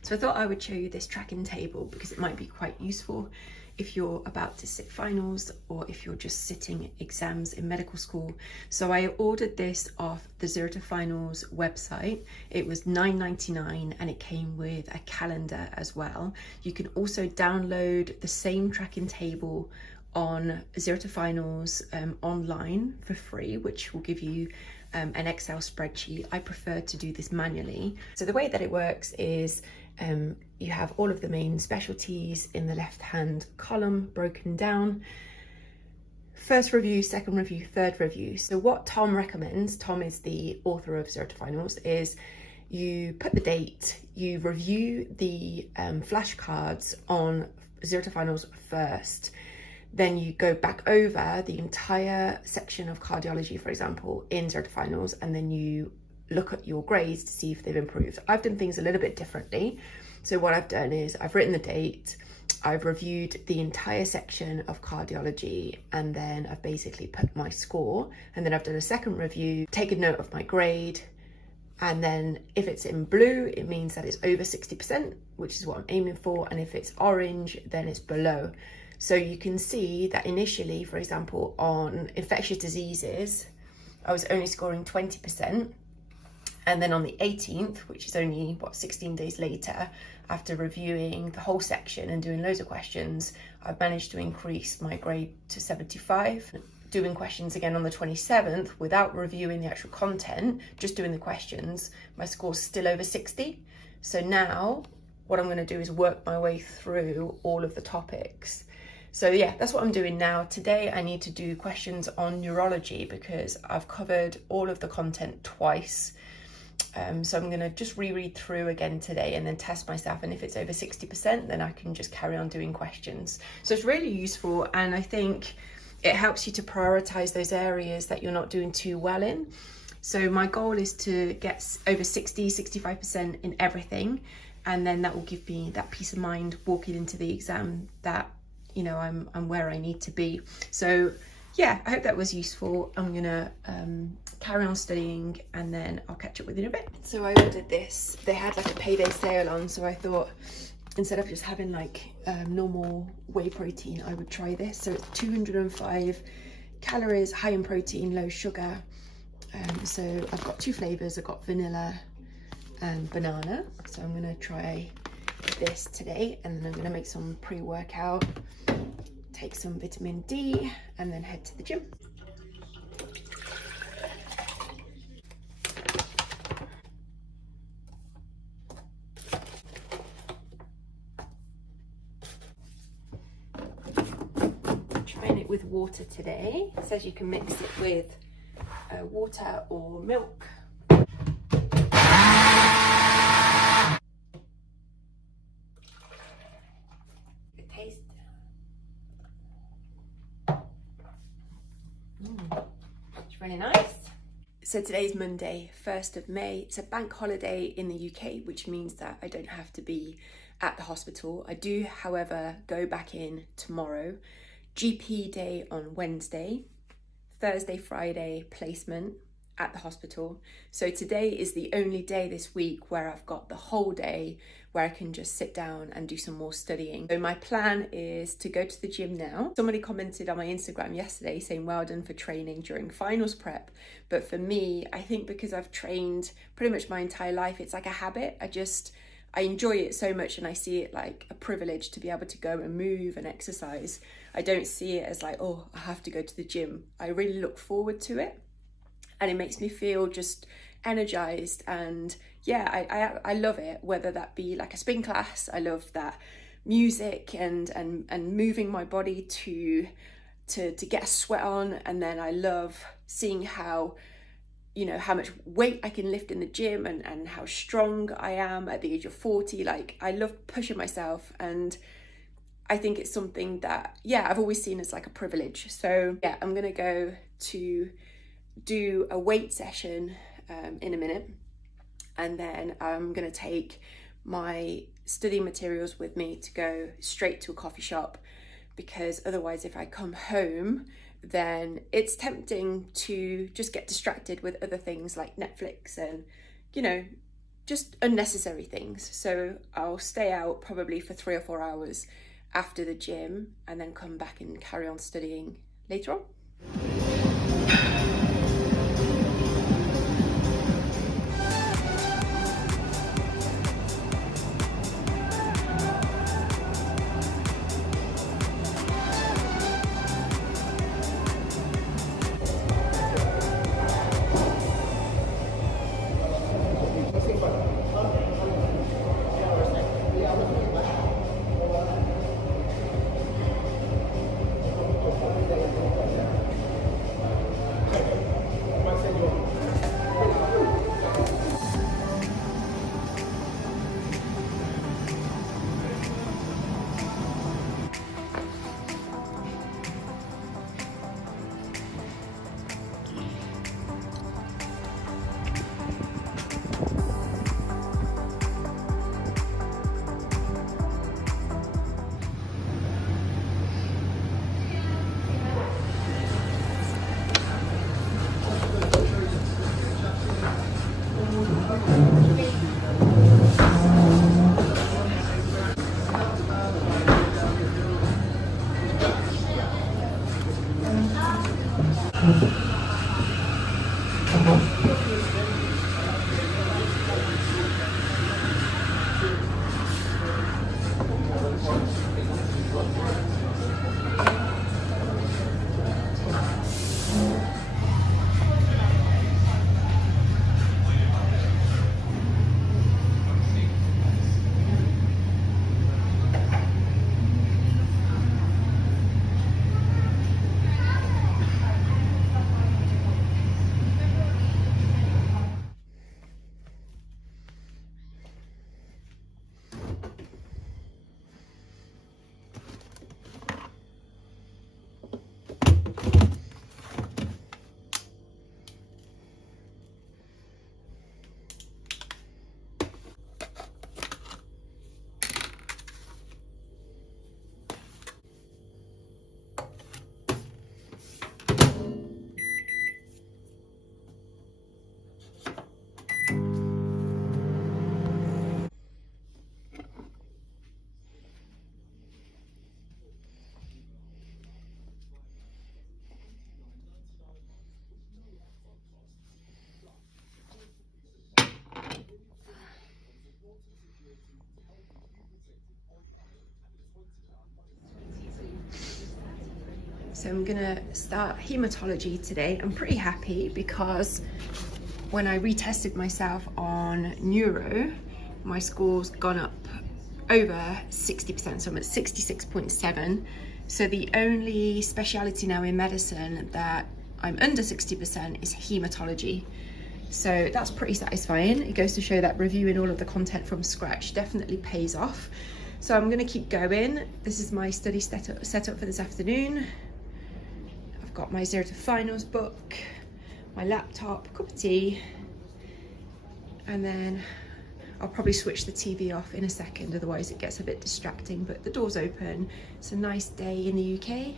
So I thought I would show you this tracking table because it might be quite useful if you're about to sit finals or if you're just sitting exams in medical school. So I ordered this off the Zero to Finals website. It was $9.99 and it came with a calendar as well. You can also download the same tracking table on Zero to Finals online for free, which will give you an Excel spreadsheet. I prefer to do this manually. So the way that it works is you have all of the main specialties in the left hand column broken down. First review, second review, third review. So what Tom recommends, Tom is the author of Zero to Finals, is you put the date, you review the flashcards on Zero to Finals first, then you go back over the entire section of cardiology, for example, in Zero to Finals, and then you look at your grades to see if they've improved. I've done things a little bit differently. So what I've done is I've written the date, I've reviewed the entire section of cardiology, and then I've basically put my score, and then I've done a second review, taken note of my grade, and then if it's in blue, it means that it's over 60%, which is what I'm aiming for, and if it's orange, then it's below. So you can see that initially, for example, on infectious diseases, I was only scoring 20. And then on the 18th, which is only, 16 days later, after reviewing the whole section and doing loads of questions, I've managed to increase my grade to 75. Doing questions again on the 27th, without reviewing the actual content, just doing the questions, my score's still over 60. So now what I'm going to do is work my way through all of the topics. So yeah, that's what I'm doing now. Today I need to do questions on neurology because I've covered all of the content twice. So I'm going to just reread through again today and then test myself, and if it's over 60% then I can just carry on doing questions. So it's really useful, and I think it helps you to prioritize those areas that you're not doing too well in. So my goal is to get over 65% in everything, and then that will give me that peace of mind walking into the exam that, you know, I'm where I need to be. So yeah, I hope that was useful. I'm gonna carry on studying and then I'll catch up with you in a bit. So I ordered this. They had like a payday sale on, so I thought instead of just having like normal whey protein, I would try this. So it's 205 calories, high in protein, low sugar. So I've got two flavors. I've got vanilla and banana. So I'm gonna try this today, and then I'm gonna make some pre-workout, take some vitamin D, and then head to the gym. Trying it with water today. It says you can mix it with water or milk. Good taste. It's really nice. So today's Monday, 1st of May. It's a bank holiday in the UK, which means that I don't have to be at the hospital. I do, however, go back in tomorrow. GP day on Wednesday, Thursday, Friday, placement at the hospital. So today is the only day this week where I've got the whole day where I can just sit down and do some more studying. So my plan is to go to the gym now. Somebody commented on my Instagram yesterday saying well done for training during finals prep. But for me, I think because I've trained pretty much my entire life, it's like a habit. I enjoy it so much, and I see it like a privilege to be able to go and move and exercise. I don't see it as like, oh, I have to go to the gym. I really look forward to it, and it makes me feel just energized. And yeah, I love it, whether that be like a spin class. I love that music and moving my body to get a sweat on. And then I love seeing how, you know, how much weight I can lift in the gym and how strong I am at the age of 40. Like, I love pushing myself, and I think it's something that, yeah, I've always seen as like a privilege. So yeah, I'm gonna go to do a weight session in a minute, and then I'm gonna take my study materials with me to go straight to a coffee shop, because otherwise if I come home, then it's tempting to just get distracted with other things like Netflix and, you know, just unnecessary things. So I'll stay out probably for 3 or 4 hours after the gym and then come back and carry on studying later on. So I'm gonna start hematology today. I'm pretty happy because when I retested myself on neuro, my score's gone up over 60%, so I'm at 66.7. So the only speciality now in medicine that I'm under 60% is hematology. So that's pretty satisfying. It goes to show that reviewing all of the content from scratch definitely pays off. So I'm gonna keep going. This is my study setup for this afternoon. I've got my 0 to finals book, my laptop, cup of tea, and then I'll probably switch the TV off in a second, otherwise it gets a bit distracting, but the door's open. It's a nice day in the UK.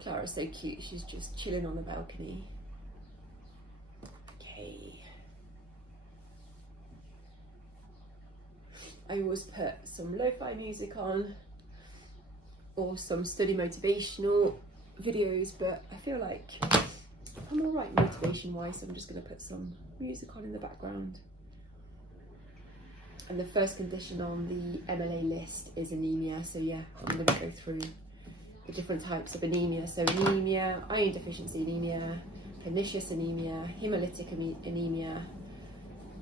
Clara's so cute, she's just chilling on the balcony. Okay. I always put some lo-fi music on or some study motivational videos, but I feel like I'm alright motivation wise, so I'm just going to put some music on in the background. And the first condition on the MLA list is anemia, so yeah, I'm going to go through the different types of anemia. So anemia, iron deficiency anemia, pernicious anemia, hemolytic anemia,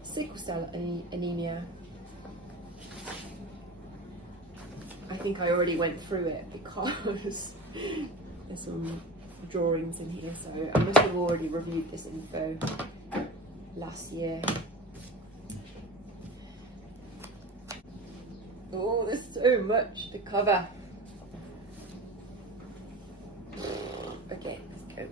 sickle cell anemia, I think I already went through it because there's some drawings in here, so I must have already reviewed this info last year. Oh, there's so much to cover. Okay, let's go.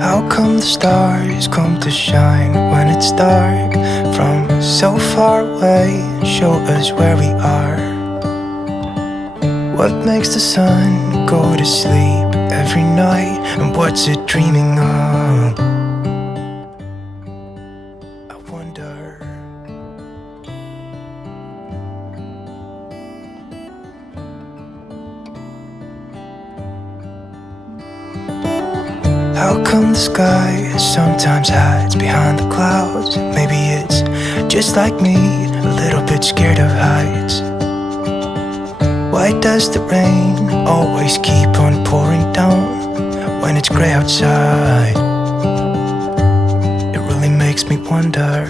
How come the stars come to shine when it's dark from so far away and show us where we are? What makes the sun go to sleep every night, and what's it dreaming of? I wonder. How come the sky sometimes hides behind the clouds? Maybe it's just like me, a little bit scared of heights. Why does the rain always keep on pouring down when it's grey outside? It really makes me wonder.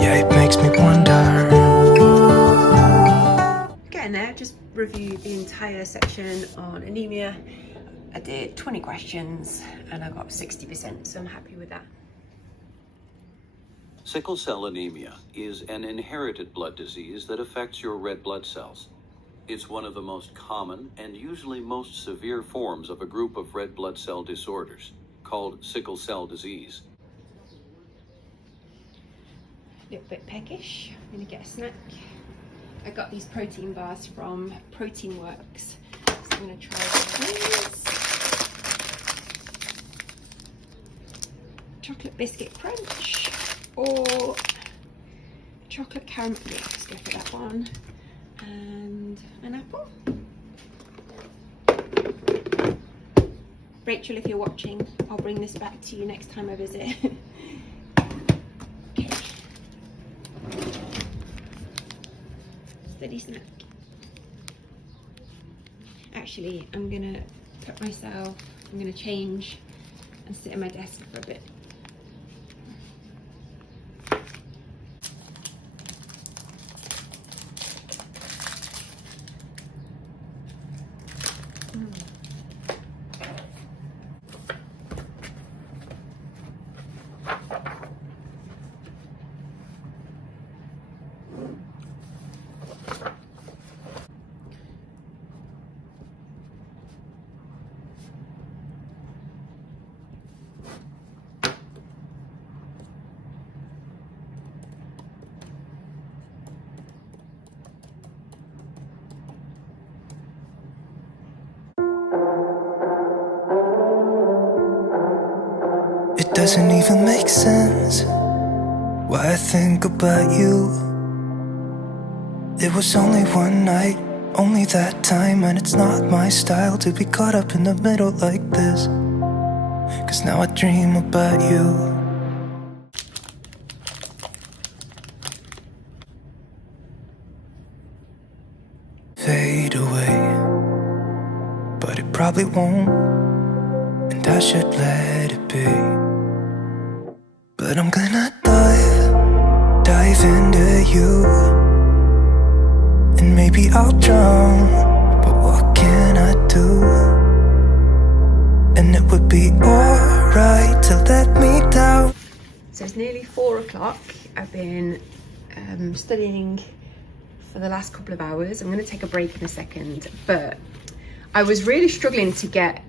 Yeah, it makes me wonder. Getting there, just reviewed the entire section on anemia. I did 20 questions and I got 60%, so I'm happy with that. Sickle cell anemia is an inherited blood disease that affects your red blood cells. It's one of the most common and usually most severe forms of a group of red blood cell disorders called sickle cell disease. A little bit peckish. I'm gonna get a snack. I got these protein bars from Protein Works, so I'm gonna try these. Chocolate biscuit crunch or chocolate caramel. Yeah, let's go for that one. And an apple. Rachel, if you're watching, I'll bring this back to you next time I visit. Okay. Steady snack. Actually, I'm gonna change and sit at my desk for a bit. It doesn't even make sense why I think about you. It was only one night, only that time, and it's not my style to be caught up in the middle like this. 'Cause now I dream about you. Fade away, but it probably won't, and I should let it be. But I'm gonna dive into you, and maybe I'll drown, but what can I do? And it would be alright to let me down. So it's nearly 4 o'clock. I've been studying for the last couple of hours. I'm going to take a break in a second, but I was really struggling to get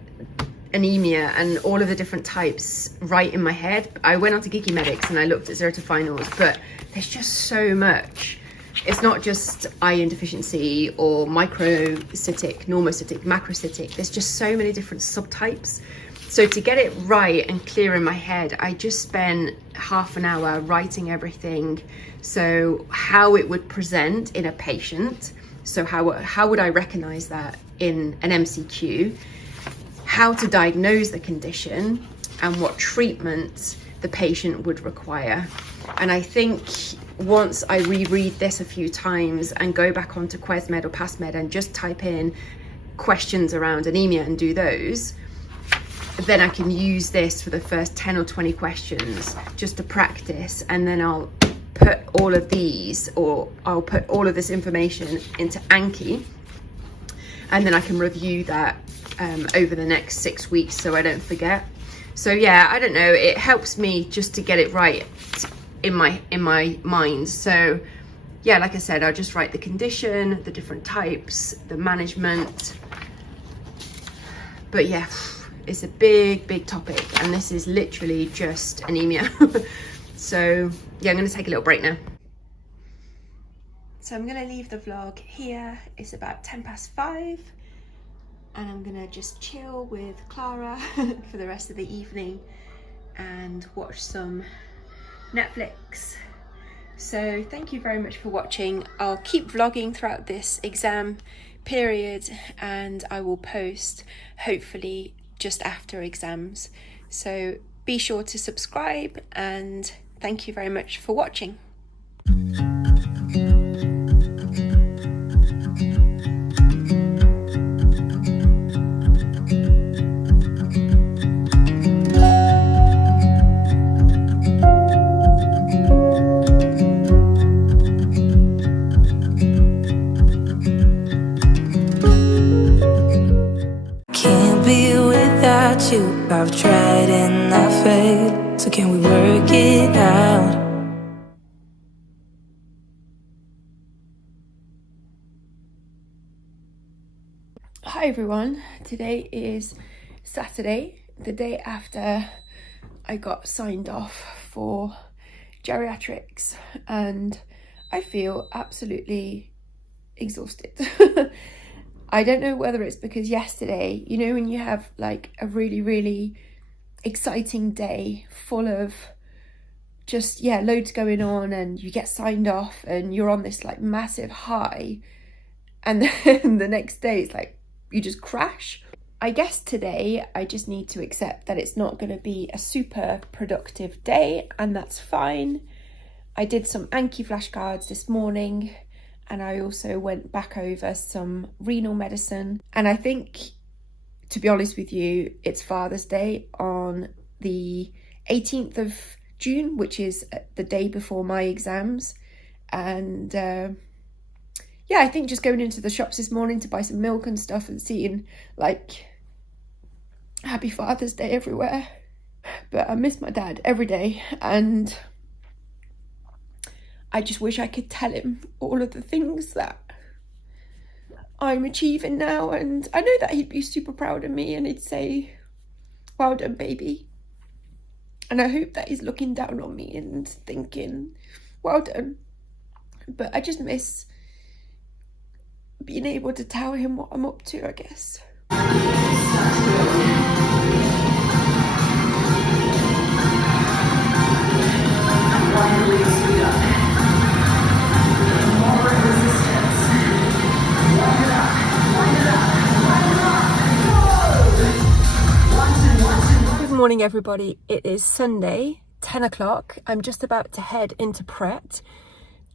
anemia and all of the different types right in my head. I went onto Geeky Medics and I looked at certifinals, but there's just so much. It's not just iron deficiency or microcytic, normocytic, macrocytic. There's just so many different subtypes. So to get it right and clear in my head, I just spent half an hour writing everything. So how it would present in a patient. So how would I recognize that in an MCQ? How to diagnose the condition and what treatment the patient would require. And I think once I reread this a few times and go back onto QuesMed or PassMed and just type in questions around anemia and do those, then I can use this for the first 10 or 20 questions just to practice, and then I'll put all of these, or I'll put all of this information into Anki, and then I can review that over the next 6 weeks so I don't forget. So yeah, I don't know, it helps me just to get it right in my mind. So yeah, like I said, I'll just write the condition, the different types, the management. But yeah, it's a big topic, and this is literally just anemia. So yeah, I'm gonna take a little break now. So I'm gonna leave the vlog here. It's about 5:10, and I'm gonna just chill with Clara for the rest of the evening and watch some Netflix. So thank you very much for watching. I'll keep vlogging throughout this exam period, and I will post hopefully just after exams. So be sure to subscribe, and thank you very much for watching. Can't be without you. I've tried and I failed. So can we work it out? Hi everyone, today is Saturday, the day after I got signed off for geriatrics, and I feel absolutely exhausted. I don't know whether it's because yesterday, you know, when you have like a really exciting day full of just, yeah, loads going on, and you get signed off and you're on this like massive high, and then the next day it's like you just crash. I guess today I just need to accept that it's not going to be a super productive day, and that's fine. I did some Anki flashcards this morning, and I also went back over some renal medicine. And I think, to be honest with you, it's Father's Day on the 18th of June, which is the day before my exams. And yeah, I think just going into the shops this morning to buy some milk and stuff and seeing like Happy Father's Day everywhere. But I miss my dad every day, and I just wish I could tell him all of the things that I'm achieving now, and I know that he'd be super proud of me and he'd say, well done, baby. And I hope that he's looking down on me and thinking, well done. But I just miss being able to tell him what I'm up to, I guess. Good morning everybody, it is Sunday, 10 o'clock. I'm just about to head into Pret.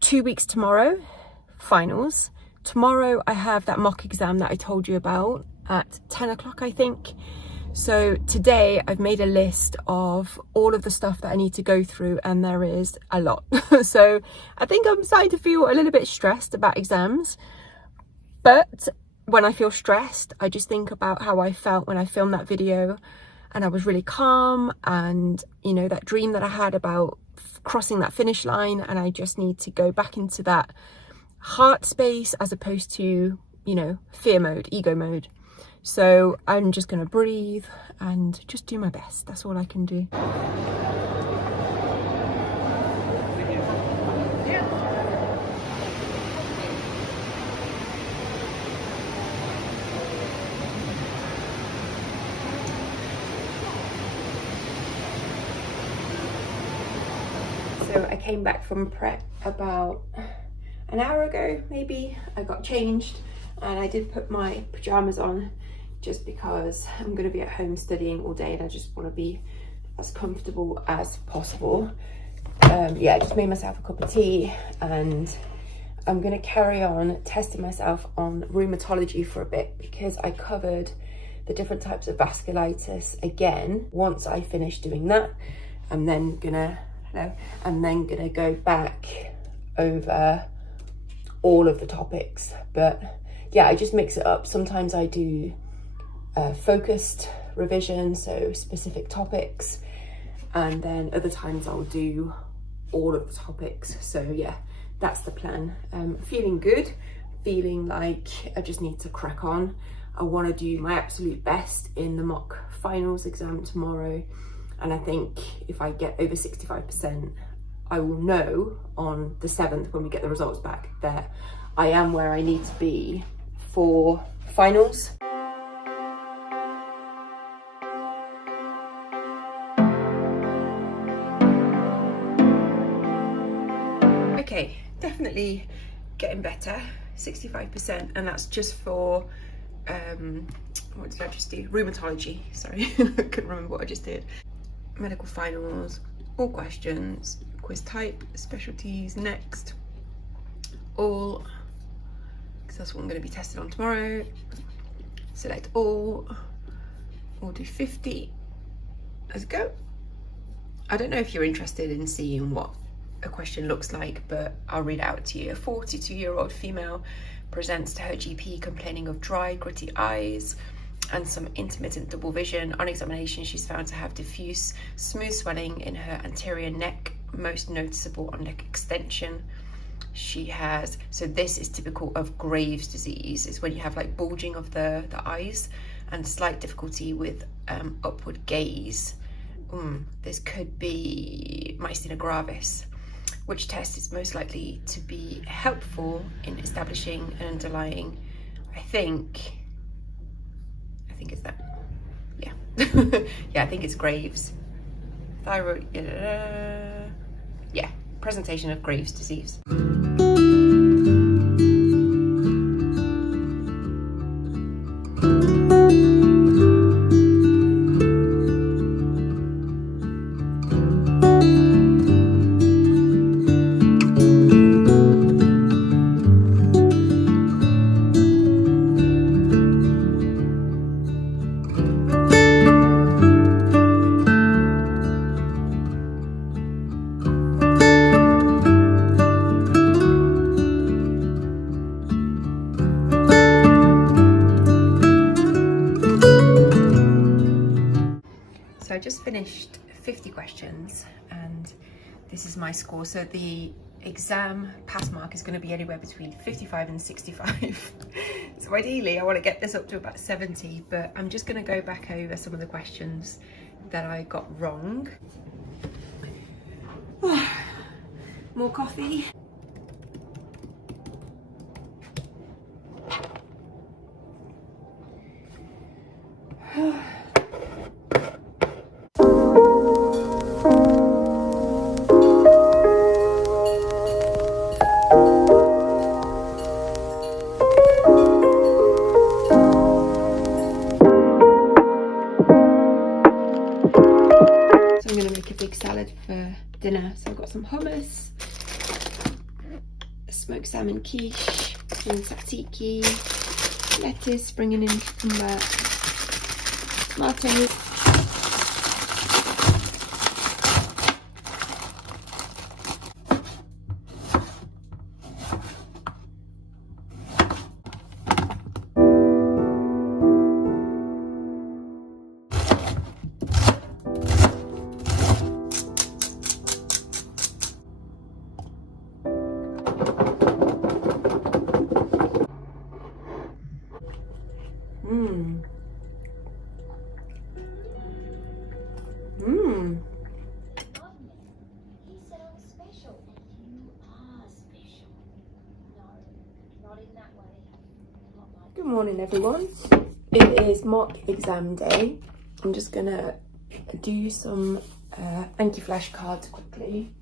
2 weeks tomorrow, finals. Tomorrow I have that mock exam that I told you about at 10 o'clock, I think. So today I've made a list of all of the stuff that I need to go through, and there is a lot. So I think I'm starting to feel a little bit stressed about exams. But when I feel stressed, I just think about how I felt when I filmed that video, and I was really calm, and you know, that dream that I had about crossing that finish line, and I just need to go back into that heart space as opposed to, you know, fear mode, ego mode. So I'm just going to breathe and just do my best. That's all I can do. So I came back from Pret about an hour ago, maybe. I got changed and I did put my pajamas on just because I'm going to be at home studying all day and I just want to be as comfortable as possible. yeah, I just made myself a cup of tea, and I'm gonna carry on testing myself on rheumatology for a bit, because I covered the different types of vasculitis again. Once I finish doing that, I'm then gonna go back over all of the topics. But yeah, I just mix it up. Sometimes I do focused revision, so specific topics, and then other times I'll do all of the topics. So yeah, that's the plan. Feeling good, feeling like I just need to crack on. I want to do my absolute best in the mock finals exam tomorrow, and I think if I get over 65%, I will know on the 7th when we get the results back that I am where I need to be for finals. Okay, definitely getting better, 65%, and that's just for what did I just do? Rheumatology, sorry. I couldn't remember what I just did. Medical finals, all questions, quiz type, specialties next, all, because that's what I'm going to be tested on tomorrow. Select all, we'll do 50. Let's go. I don't know if you're interested in seeing what a question looks like, but I'll read it out to you. A 42-year-old female presents to her GP complaining of dry, gritty eyes and some intermittent double vision. On examination, she's found to have diffuse smooth swelling in her anterior neck, most noticeable on neck extension. She has, so this is typical of Graves' disease. It's when you have like bulging of the eyes and slight difficulty with upward gaze. This could be myasthenia gravis. Which test is most likely to be helpful in establishing an underlying, I think it's that, yeah. Yeah, I think it's Graves. Thyroid, yeah, presentation of Graves' disease. So I just finished 50 questions, and this is my score. So the exam pass mark is going to be anywhere between 55 and 65. So ideally I want to get this up to about 70, but I'm just going to go back over some of the questions that I got wrong. More coffee. I'm going to make a big salad for dinner. So I've got some hummus, smoked salmon quiche, and tzatziki, lettuce, spring onion, cucumber, tomatoes. Good morning everyone. It is mock exam day. I'm just gonna do some Anki flashcards quickly.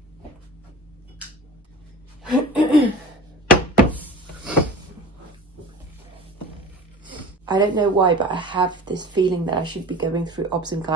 I don't know why, but I have this feeling that I should be going through obs and gynae